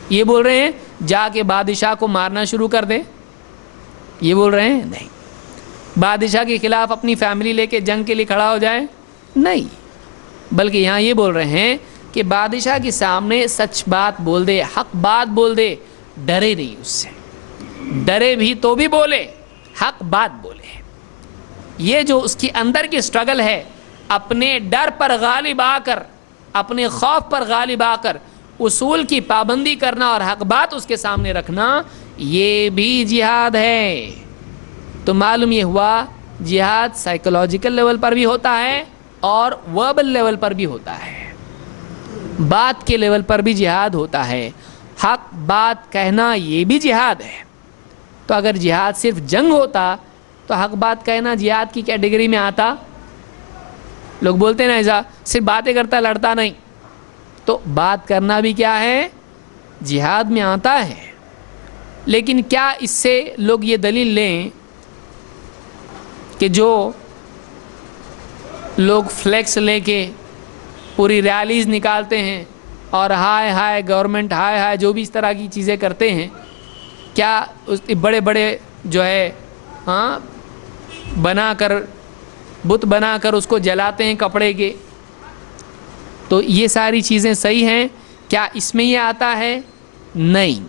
یہ بول رہے ہیں جا کے بادشاہ کو مارنا شروع کر دے, یہ بول رہے ہیں نہیں. بادشاہ کے خلاف اپنی فیملی لے کے جنگ کے لیے کھڑا ہو جائے, نہیں. بلکہ یہاں یہ بول رہے ہیں کہ بادشاہ کے سامنے سچ بات بول دے, حق بات بول دے, ڈرے نہیں اس سے, ڈرے بھی تو بھی بولے, حق بات بولے. یہ جو اس کی اندر کی سٹرگل ہے, اپنے ڈر پر غالب آ کر, اپنے خوف پر غالب آ کر اصول کی پابندی کرنا اور حق بات اس کے سامنے رکھنا, یہ بھی جہاد ہے. تو معلوم یہ ہوا جہاد سائیکولوجیکل لیول پر بھی ہوتا ہے اور وربل لیول پر بھی ہوتا ہے, بات کے لیول پر بھی جہاد ہوتا ہے. حق بات کہنا یہ بھی جہاد ہے. تو اگر جہاد صرف جنگ ہوتا تو حق بات کہنا جہاد کی کیٹیگری میں آتا؟ لوگ بولتے ہیں نا ایسا صرف باتیں کرتا لڑتا نہیں. تو بات کرنا بھی کیا ہے, جہاد میں آتا ہے. لیکن کیا اس سے لوگ یہ دلیل لیں کہ جو لوگ فلیکس لے کے پوری ریلیز نکالتے ہیں اور ہائے ہائے گورنمنٹ, ہائے ہائے جو بھی اس طرح کی چیزیں کرتے ہیں, کیا بڑے بڑے جو ہے بنا کر بت بنا کر اس کو جلاتے ہیں کپڑے کے, تو یہ ساری چیزیں صحیح ہیں؟ کیا اس میں یہ آتا ہے؟ نہیں.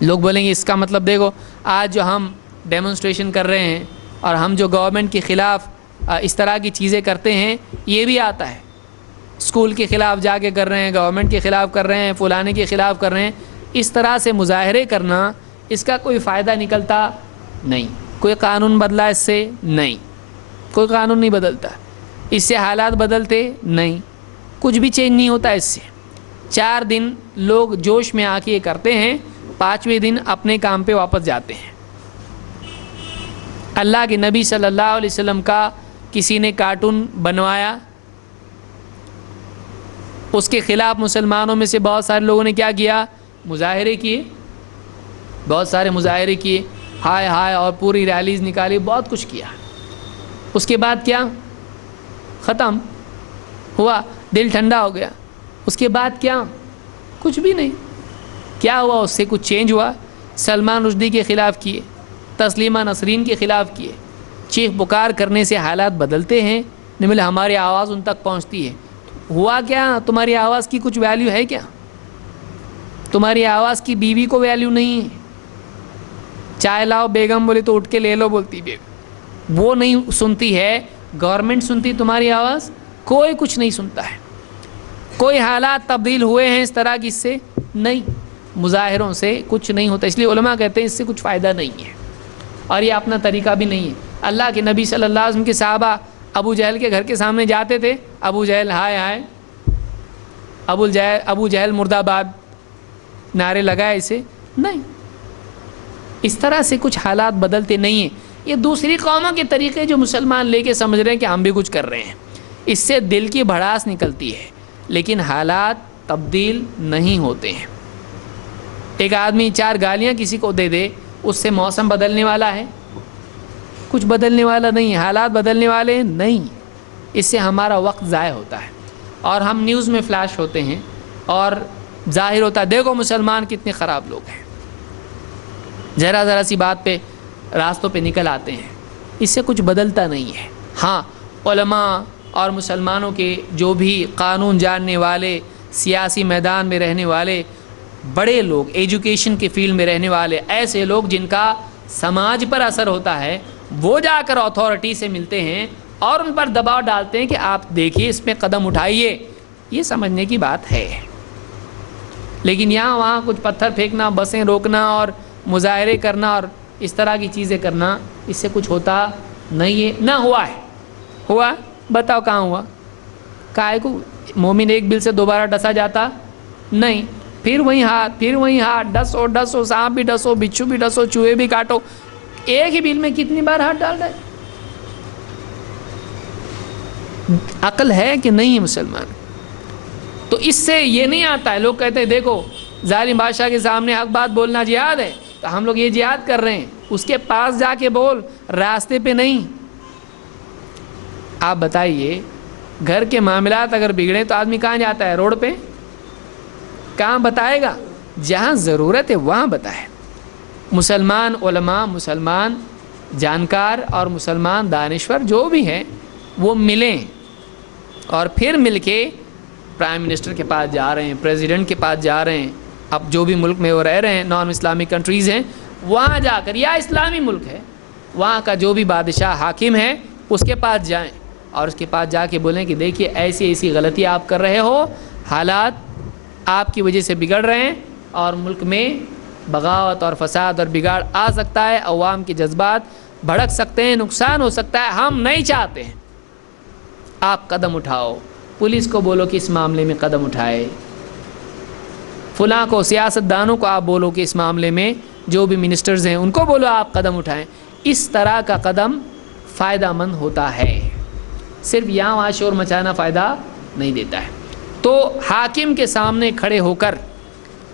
لوگ بولیں گے اس کا مطلب دیکھو آج جو ہم ڈیمونسٹریشن کر رہے ہیں اور ہم جو گورنمنٹ کے خلاف اس طرح کی چیزیں کرتے ہیں یہ بھی آتا ہے. اسکول کے خلاف جا کے کر رہے ہیں, گورنمنٹ کے خلاف کر رہے ہیں, فلانے کے خلاف کر رہے ہیں. اس طرح سے مظاہرے کرنا, اس کا کوئی فائدہ نکلتا نہیں. کوئی قانون بدلا اس سے؟ نہیں, کوئی قانون نہیں بدلتا. اس سے حالات بدلتے؟ نہیں, کچھ بھی چینج نہیں ہوتا اس سے. 4 دن لوگ جوش میں آ کے یہ کرتے ہیں, 5ویں دن اپنے کام پہ واپس جاتے ہیں. اللہ کے نبی صلی اللہ علیہ وسلم کا کسی نے کارٹون بنوایا, اس کے خلاف مسلمانوں میں سے بہت سارے لوگوں نے کیا کیا, مظاہرے کیے, بہت سارے مظاہرے کیے, ہائے ہائے, اور پوری ریلیز نکالی, بہت کچھ کیا. اس کے بعد کیا ختم ہوا, دل ٹھنڈا ہو گیا. اس کے بعد کیا, کچھ بھی نہیں. کیا ہوا, اس سے کچھ چینج ہوا؟ سلمان رشدی کے خلاف کیے, تسلیمہ نسرین کے خلاف کیے. چیخ پکار کرنے سے حالات بدلتے ہیں؟ نہیں, بولے ہماری آواز ان تک پہنچتی ہے. ہوا کیا, تمہاری آواز کی کچھ ویلیو ہے کیا؟ تمہاری آواز کی بیوی کو ویلیو نہیں ہے. چائے لاؤ بیگم بولے تو اٹھ کے لے لو بولتی بیگم, وہ نہیں سنتی ہے. گورنمنٹ سنتی تمہاری آواز؟ کوئی کچھ نہیں سنتا ہے. کوئی حالات تبدیل ہوئے ہیں اس طرح کی؟ اس سے نہیں. مظاہروں سے کچھ نہیں ہوتا. اس لیے علماء کہتے ہیں اس سے کچھ فائدہ نہیں ہے اور یہ اپنا طریقہ بھی نہیں ہے. اللہ کے نبی صلی اللہ علیہ وسلم کے صحابہ ابو جہل کے گھر کے سامنے جاتے تھے, ابو جہل ہائے ہائے, ابو جہل مرد آباد نعرے لگائے اسے؟ نہیں. اس طرح سے کچھ حالات بدلتے نہیں ہیں. یہ دوسری قوموں کے طریقے جو مسلمان لے کے سمجھ رہے ہیں کہ ہم بھی کچھ کر رہے ہیں, اس سے دل کی بھڑاس نکلتی ہے, لیکن حالات تبدیل نہیں ہوتے ہیں۔ ایک آدمی 4 گالیاں کسی کو دے دے، اس سے موسم بدلنے والا ہے؟ کچھ بدلنے والا نہیں ہے۔ حالات بدلنے والے ہیں؟ نہیں۔ اس سے ہمارا وقت ضائع ہوتا ہے اور ہم نیوز میں فلیش ہوتے ہیں اور ظاہر ہوتا ہے دیکھو مسلمان کتنے خراب لوگ ہیں، ذرا سی بات پہ راستوں پہ نکل آتے ہیں۔ اس سے کچھ بدلتا نہیں ہے۔ ہاں، علماء اور مسلمانوں کے جو بھی قانون جاننے والے، سیاسی میدان میں رہنے والے بڑے لوگ، ایجوکیشن کے فیلڈ میں رہنے والے، ایسے لوگ جن کا سماج پر اثر ہوتا ہے، وہ جا کر اتھارٹی سے ملتے ہیں اور ان پر دباؤ ڈالتے ہیں کہ آپ دیکھیے اس میں قدم اٹھائیے۔ یہ سمجھنے کی بات ہے۔ لیکن یہاں وہاں کچھ پتھر پھینکنا، بسیں روکنا اور مظاہرے کرنا اور اس طرح کی چیزیں کرنا، اس سے کچھ ہوتا نہیں ہے۔ نہ ہوا ہے، ہوا بتاؤ کہاں ہوا؟ کائے کو مومن ایک بل سے دوبارہ ڈسا جاتا نہیں، پھر وہیں ہاتھ ڈسو، سانپ بھی ڈسو، بچھو بھی ڈسو، چوہے بھی کاٹو، ایک ہی بل میں کتنی بار ہاتھ ڈال رہے؟ عقل ہے کہ نہیں ہے مسلمان؟ تو اس سے یہ نہیں آتا ہے۔ لوگ کہتے ہیں دیکھو ظالم بادشاہ کے سامنے حق بات بولنا جہاد ہے، تو ہم لوگ یہ جہاد کر رہے ہیں، اس کے پاس جا کے بول، راستے پہ نہیں۔ آپ بتائیے گھر کے معاملات اگر بگڑے تو آدمی کہاں جاتا ہے؟ روڈ پہ؟ کہاں بتائے گا؟ جہاں ضرورت ہے وہاں بتائے۔ مسلمان علماء، مسلمان جانکار اور مسلمان دانشور جو بھی ہیں وہ ملیں اور پھر مل کے پرائم منسٹر کے پاس جا رہے ہیں، پریزیڈنٹ کے پاس جا رہے ہیں، اب جو بھی ملک میں وہ رہ رہے ہیں، نان اسلامک کنٹریز ہیں، وہاں جا کر، یا اسلامی ملک ہے، وہاں کا جو بھی بادشاہ حاکم ہے اس کے پاس جائیں اور اس کے پاس جا کے بولیں کہ دیکھیے ایسی ایسی غلطی آپ کر رہے ہو، حالات آپ کی وجہ سے بگڑ رہے ہیں اور ملک میں بغاوت اور فساد اور بگاڑ آ سکتا ہے، عوام کے جذبات بھڑک سکتے ہیں، نقصان ہو سکتا ہے، ہم نہیں چاہتے ہیں، آپ قدم اٹھاؤ۔ پولیس کو بولو کہ اس معاملے میں قدم اٹھائے، فلاں کو، سیاست دانوں کو آپ بولو کہ اس معاملے میں جو بھی منسٹرز ہیں ان کو بولو آپ قدم اٹھائیں۔ اس طرح کا قدم فائدہ مند ہوتا ہے، صرف یہاں وہاں شور مچانا فائدہ نہیں دیتا ہے۔ تو حاکم کے سامنے کھڑے ہو کر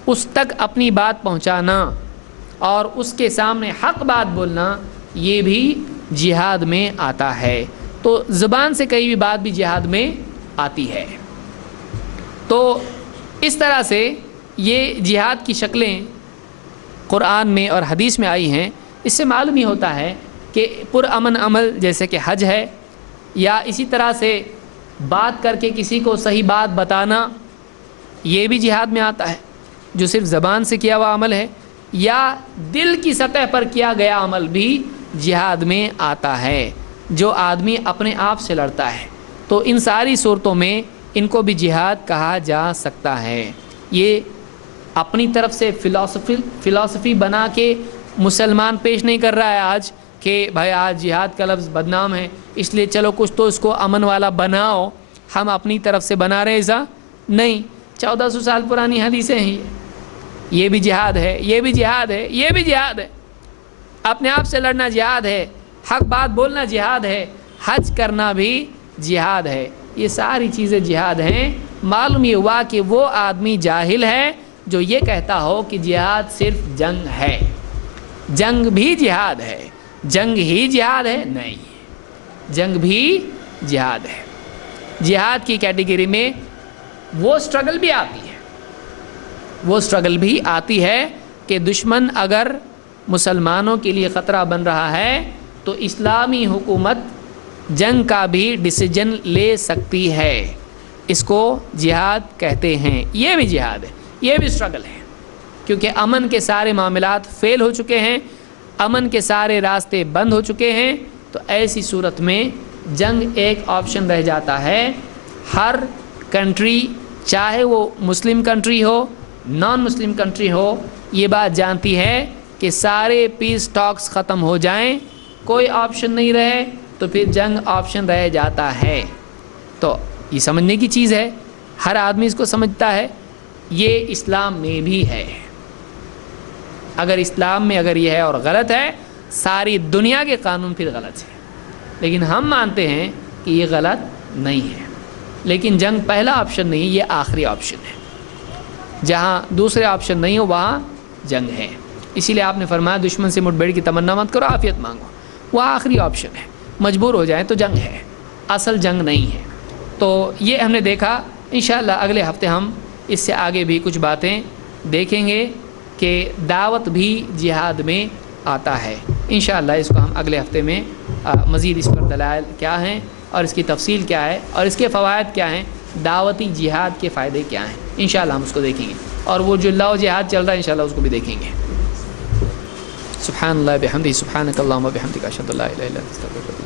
اس تک اپنی بات پہنچانا اور اس کے سامنے حق بات بولنا، یہ بھی جہاد میں آتا ہے۔ تو زبان سے کئی بھی بات بھی جہاد میں آتی ہے۔ تو اس طرح سے یہ جہاد کی شکلیں قرآن میں اور حدیث میں آئی ہیں۔ اس سے معلوم ہی ہوتا ہے کہ پرامن عمل جیسے کہ حج ہے، یا اسی طرح سے بات کر کے کسی کو صحیح بات بتانا، یہ بھی جہاد میں آتا ہے، جو صرف زبان سے کیا ہوا عمل ہے، یا دل کی سطح پر کیا گیا عمل بھی جہاد میں آتا ہے، جو آدمی اپنے آپ سے لڑتا ہے۔ تو ان ساری صورتوں میں ان کو بھی جہاد کہا جا سکتا ہے۔ یہ اپنی طرف سے فلسفی بنا کے مسلمان پیش نہیں کر رہا ہے آج کہ بھائی آج جہاد کا لفظ بدنام ہے اس لیے چلو کچھ تو اس کو امن والا بناؤ، ہم اپنی طرف سے بنا رہے ہیں، ایسا نہیں۔ 1400 سال پرانی حدیثیں ہیں، یہ بھی جہاد ہے، یہ بھی جہاد ہے، یہ بھی جہاد ہے۔ اپنے آپ سے لڑنا جہاد ہے، حق بات بولنا جہاد ہے، حج کرنا بھی جہاد ہے، یہ ساری چیزیں جہاد ہیں۔ معلوم یہ ہوا کہ وہ آدمی جاہل ہے جو یہ کہتا ہو کہ جہاد صرف جنگ ہے، جنگ بھی جہاد ہے، جنگ ہی جہاد ہے، نہیں، جنگ بھی جہاد ہے۔ جہاد کی کیٹیگری میں وہ سٹرگل بھی آتی ہے، وہ سٹرگل بھی آتی ہے کہ دشمن اگر مسلمانوں کے لیے خطرہ بن رہا ہے تو اسلامی حکومت جنگ کا بھی ڈیسیجن لے سکتی ہے، اس کو جہاد کہتے ہیں۔ یہ بھی جہاد ہے، یہ بھی سٹرگل ہے، کیونکہ امن کے سارے معاملات فیل ہو چکے ہیں، امن کے سارے راستے بند ہو چکے ہیں، تو ایسی صورت میں جنگ ایک آپشن رہ جاتا ہے۔ ہر کنٹری، چاہے وہ مسلم کنٹری ہو، نان مسلم کنٹری ہو، یہ بات جانتی ہے کہ سارے پیس ٹاکس ختم ہو جائیں، کوئی آپشن نہیں رہے تو پھر جنگ آپشن رہ جاتا ہے۔ تو یہ سمجھنے کی چیز ہے، ہر آدمی اس کو سمجھتا ہے۔ یہ اسلام میں بھی ہے، اگر اسلام میں اگر یہ ہے اور غلط ہے، ساری دنیا کے قانون پھر غلط ہے، لیکن ہم مانتے ہیں کہ یہ غلط نہیں ہے۔ لیکن جنگ پہلا آپشن نہیں، یہ آخری آپشن ہے۔ جہاں دوسرے آپشن نہیں ہو وہاں جنگ ہے. اسی لیے آپ نے فرمایا دشمن سے مٹ بھیڑ کی تمنا مت کرو، عافیت مانگو. وہ آخری آپشن ہے. مجبور ہو جائیں تو جنگ ہے، اصل جنگ نہیں ہے. تو یہ ہم نے دیکھا. انشاءاللہ اگلے ہفتے ہم اس سے آگے بھی کچھ باتیں دیکھیں گے کہ دعوت بھی جہاد میں آتا ہے. انشاءاللہ اس کو ہم اگلے ہفتے میں مزید اس پر دلائل کیا ہیں اور اس کی تفصیل کیا ہے اور اس کے فوائد کیا ہیں، دعوتی جہاد کے فائدے کیا ہیں، انشاءاللہ ہم اس کو دیکھیں گے. اور وہ جو لو جہاد چل رہا ہے انشاءاللہ اس کو بھی دیکھیں گے. سبحان اللہ بحمدہ، سبحانک اللہم وبحمدک، اشہد ان لا الہ الا انت، استغفرک.